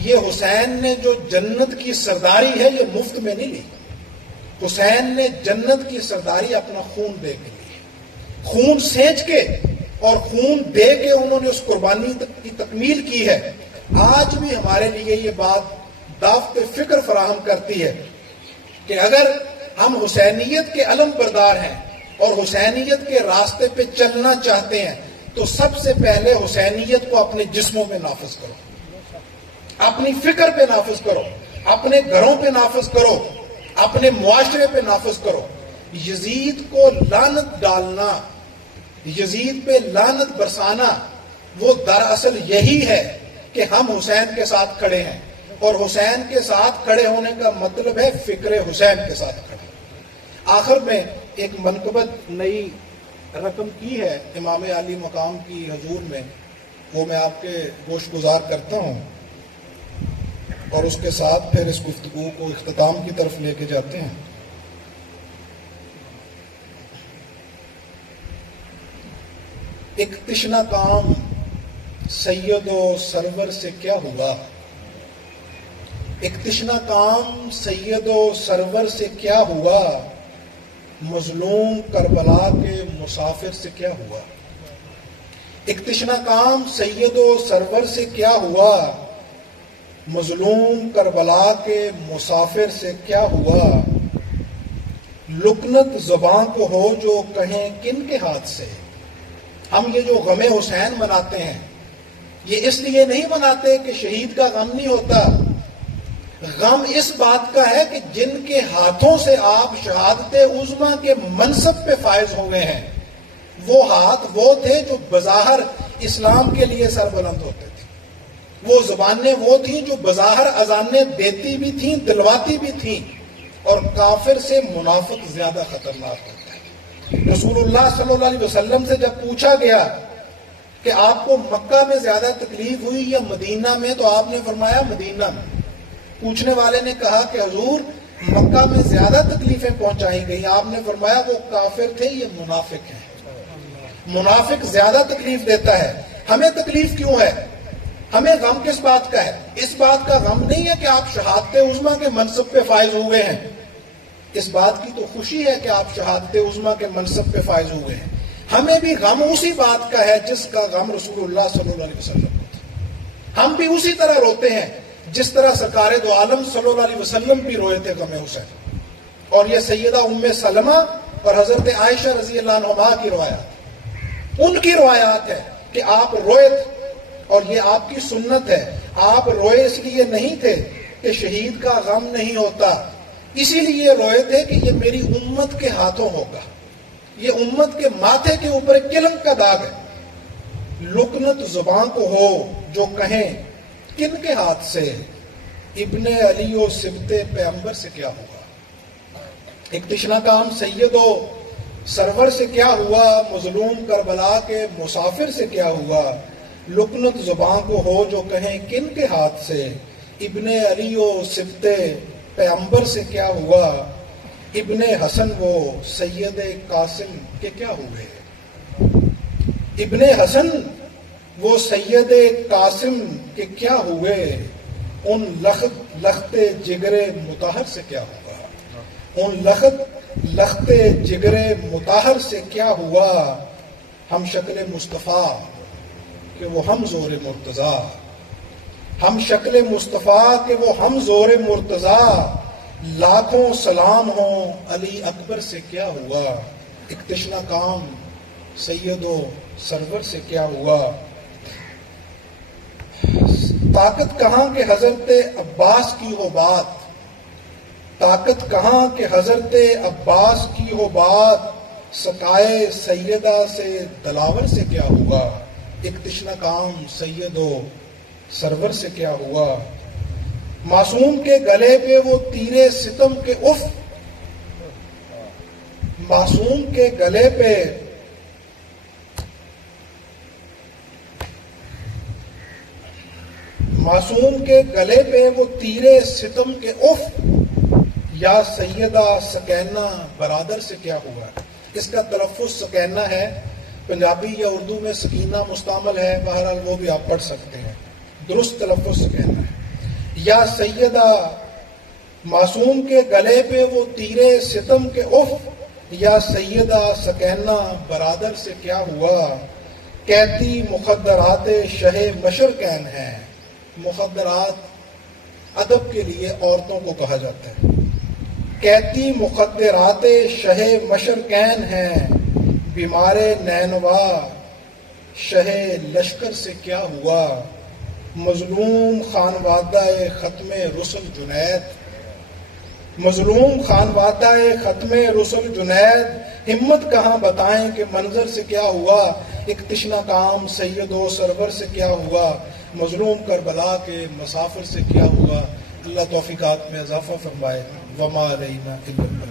یہ حسین نے جو جنت کی سرداری ہے یہ مفت میں نہیں لی۔ حسین نے جنت کی سرداری اپنا خون دے کے لی، خون سینچ کے اور خون دے کے انہوں نے اس قربانی کی تکمیل کی ہے۔ آج بھی ہمارے لیے یہ بات دعوت فکر فراہم کرتی ہے کہ اگر ہم حسینیت کے علم بردار ہیں اور حسینیت کے راستے پہ چلنا چاہتے ہیں تو سب سے پہلے حسینیت کو اپنے جسموں میں نافذ کرو، اپنی فکر پہ نافذ کرو، اپنے گھروں پہ نافذ کرو، اپنے معاشرے پہ نافذ کرو۔ یزید کو لعنت ڈالنا، یزید پہ لعنت برسانا، وہ دراصل یہی ہے کہ ہم حسین کے ساتھ کھڑے ہیں، اور حسین کے ساتھ کھڑے ہونے کا مطلب ہے فکر حسین کے ساتھ کھڑے۔ آخر میں ایک منقبت نئی رقم کی ہے امام علی مقام کی حضور میں، وہ میں آپ کے گوش گزار کرتا ہوں اور اس کے ساتھ پھر اس گفتگو کو اختتام کی طرف لے کے جاتے ہیں۔ ایک تشنہ کام سید و سرور سے کیا ہوا، ایک تشنہ کام سید و سرور سے کیا ہوا، مظلوم کربلا کے مسافر سے کیا ہوا۔ ایک تشنہ کام سید و سرور سے کیا ہوا، مظلوم کربلا کے مسافر سے کیا ہوا۔ لکنت زباں کو ہو جو کہیں کن کے ہاتھ سے۔ ہم یہ جو غم حسین مناتے ہیں یہ اس لیے نہیں مناتے کہ شہید کا غم نہیں ہوتا، غم اس بات کا ہے کہ جن کے ہاتھوں سے آپ شہادت عظمیٰ کے منصب پہ فائز ہو گئے ہیں، وہ ہاتھ وہ تھے جو بظاہر اسلام کے لیے سربلند ہوتے تھے، وہ زبانیں وہ تھیں جو بظاہر اذانیں دیتی بھی تھیں، دلواتی بھی تھیں، اور کافر سے منافق زیادہ خطرناک ہوتا ہے۔ رسول اللہ صلی اللہ علیہ وسلم سے جب پوچھا گیا کہ آپ کو مکہ میں زیادہ تکلیف ہوئی یا مدینہ میں، تو آپ نے فرمایا مدینہ میں۔ پوچھنے والے نے کہا کہ حضور مکہ میں زیادہ تکلیفیں پہنچائی گئی، آپ نے فرمایا وہ کافر تھے، یہ منافق ہیں، منافق زیادہ تکلیف دیتا ہے۔ ہمیں تکلیف کیوں ہے؟ ہمیں غم کس بات کا ہے؟ اس بات کا غم نہیں ہے کہ آپ شہادت عظمیٰ کے منصب پہ فائز ہوئے ہیں، اس بات کی تو خوشی ہے کہ آپ شہادت عظمیٰ کے منصب پہ فائز ہوئے ہیں۔ ہمیں بھی غم اسی بات کا ہے جس کا غم رسول اللہ صلی اللہ علیہ وسلم کو تھا۔ ہم بھی اسی طرح روتے ہیں جس طرح سرکار دو عالم صلی اللہ علیہ وسلم بھی روئے تھے غم حسین، اور یہ سیدہ ام سلمہ اور حضرت عائشہ رضی اللہ عنہما کی روایات، ان کی روایات ہے کہ آپ روئے تھے، اور یہ آپ کی سنت ہے۔ آپ روئے اس لیے نہیں تھے کہ شہید کا غم نہیں ہوتا، اسی لیے روئے تھے کہ یہ میری امت کے ہاتھوں ہوگا، یہ امت کے ماتھے کے اوپر ایک کلنک کا داغ ہے۔ لکنت زباں کو ہو جو کہیں کن کے ہاتھ سے، ابن علی و سبت پیغمبر سے کیا ہوا۔ ایک تشنا کام سید و سرور سے کیا ہوا، مظلوم کربلا کے مسافر سے کیا ہوا۔ لکنت زباں کو ہو جو کہیں کن کے ہاتھ سے، ابن علی و سبت پیغمبر سے کیا ہوا۔ ابن حسن وہ سید قاسم کے کیا ہوئے، ابن حسن وہ سید قاسم کے کیا ہوئے۔ ان لخت جگر مطہر سے کیا ہوگا، ان لخت جگر مطہر سے کیا ہوا۔ ہم شکل مصطفیٰ کہ وہ ہم زور مرتضیٰ، ہم شکل مصطفیٰ کہ وہ ہم زور مرتضیٰ۔ لاکھوں سلام ہوں علی اکبر سے کیا ہوا۔ ایک تشنا کام سید و سرور سے کیا ہوا۔ طاقت کہاں کہ حضرت عباس کی ہو بات، طاقت کہاں کہ حضرت عباس کی ہو بات۔ سقائے سیدہ سے دلاور سے کیا ہوا۔ ایک تشنا کام سید و سرور سے کیا ہوا۔ معصوم کے گلے پہ وہ تیرے ستم کے اف، معصوم کے گلے پہ معصوم کے گلے پہ وہ تیرے ستم کے اف۔ یا سیدہ سکینہ برادر سے کیا ہوا۔ اس کا تلفظ سکینہ ہے، پنجابی یا اردو میں سکینہ مستعمل ہے، بہرحال وہ بھی آپ پڑھ سکتے ہیں، درست تلفظ سکینہ ہے۔ یا سیدہ معصوم کے گلے پہ وہ تیرے ستم کے اف، یا سیدہ سکینہ برادر سے کیا ہوا۔ کہتی مخدرات شہ مشرقین ہیں، مخدرات ادب کے لیے عورتوں کو کہا جاتا ہے۔ کہتی مخدرات شہ مشرقین ہیں، بیمار نینوا شہ لشکر سے کیا ہوا۔ مظلوم خانوادہ ختم رسل جنید، مظلوم خانوادہ ختم رسل جنید۔ ہمت کہاں بتائیں کہ منظر سے کیا ہوا۔ ایک تشنا کام سید و سرور سے کیا ہوا۔ مظلوم کربلا کے مسافر سے کیا ہوا۔ اللہ توفیقات میں اضافہ فرمائے۔ وما علینا الا البلاغ۔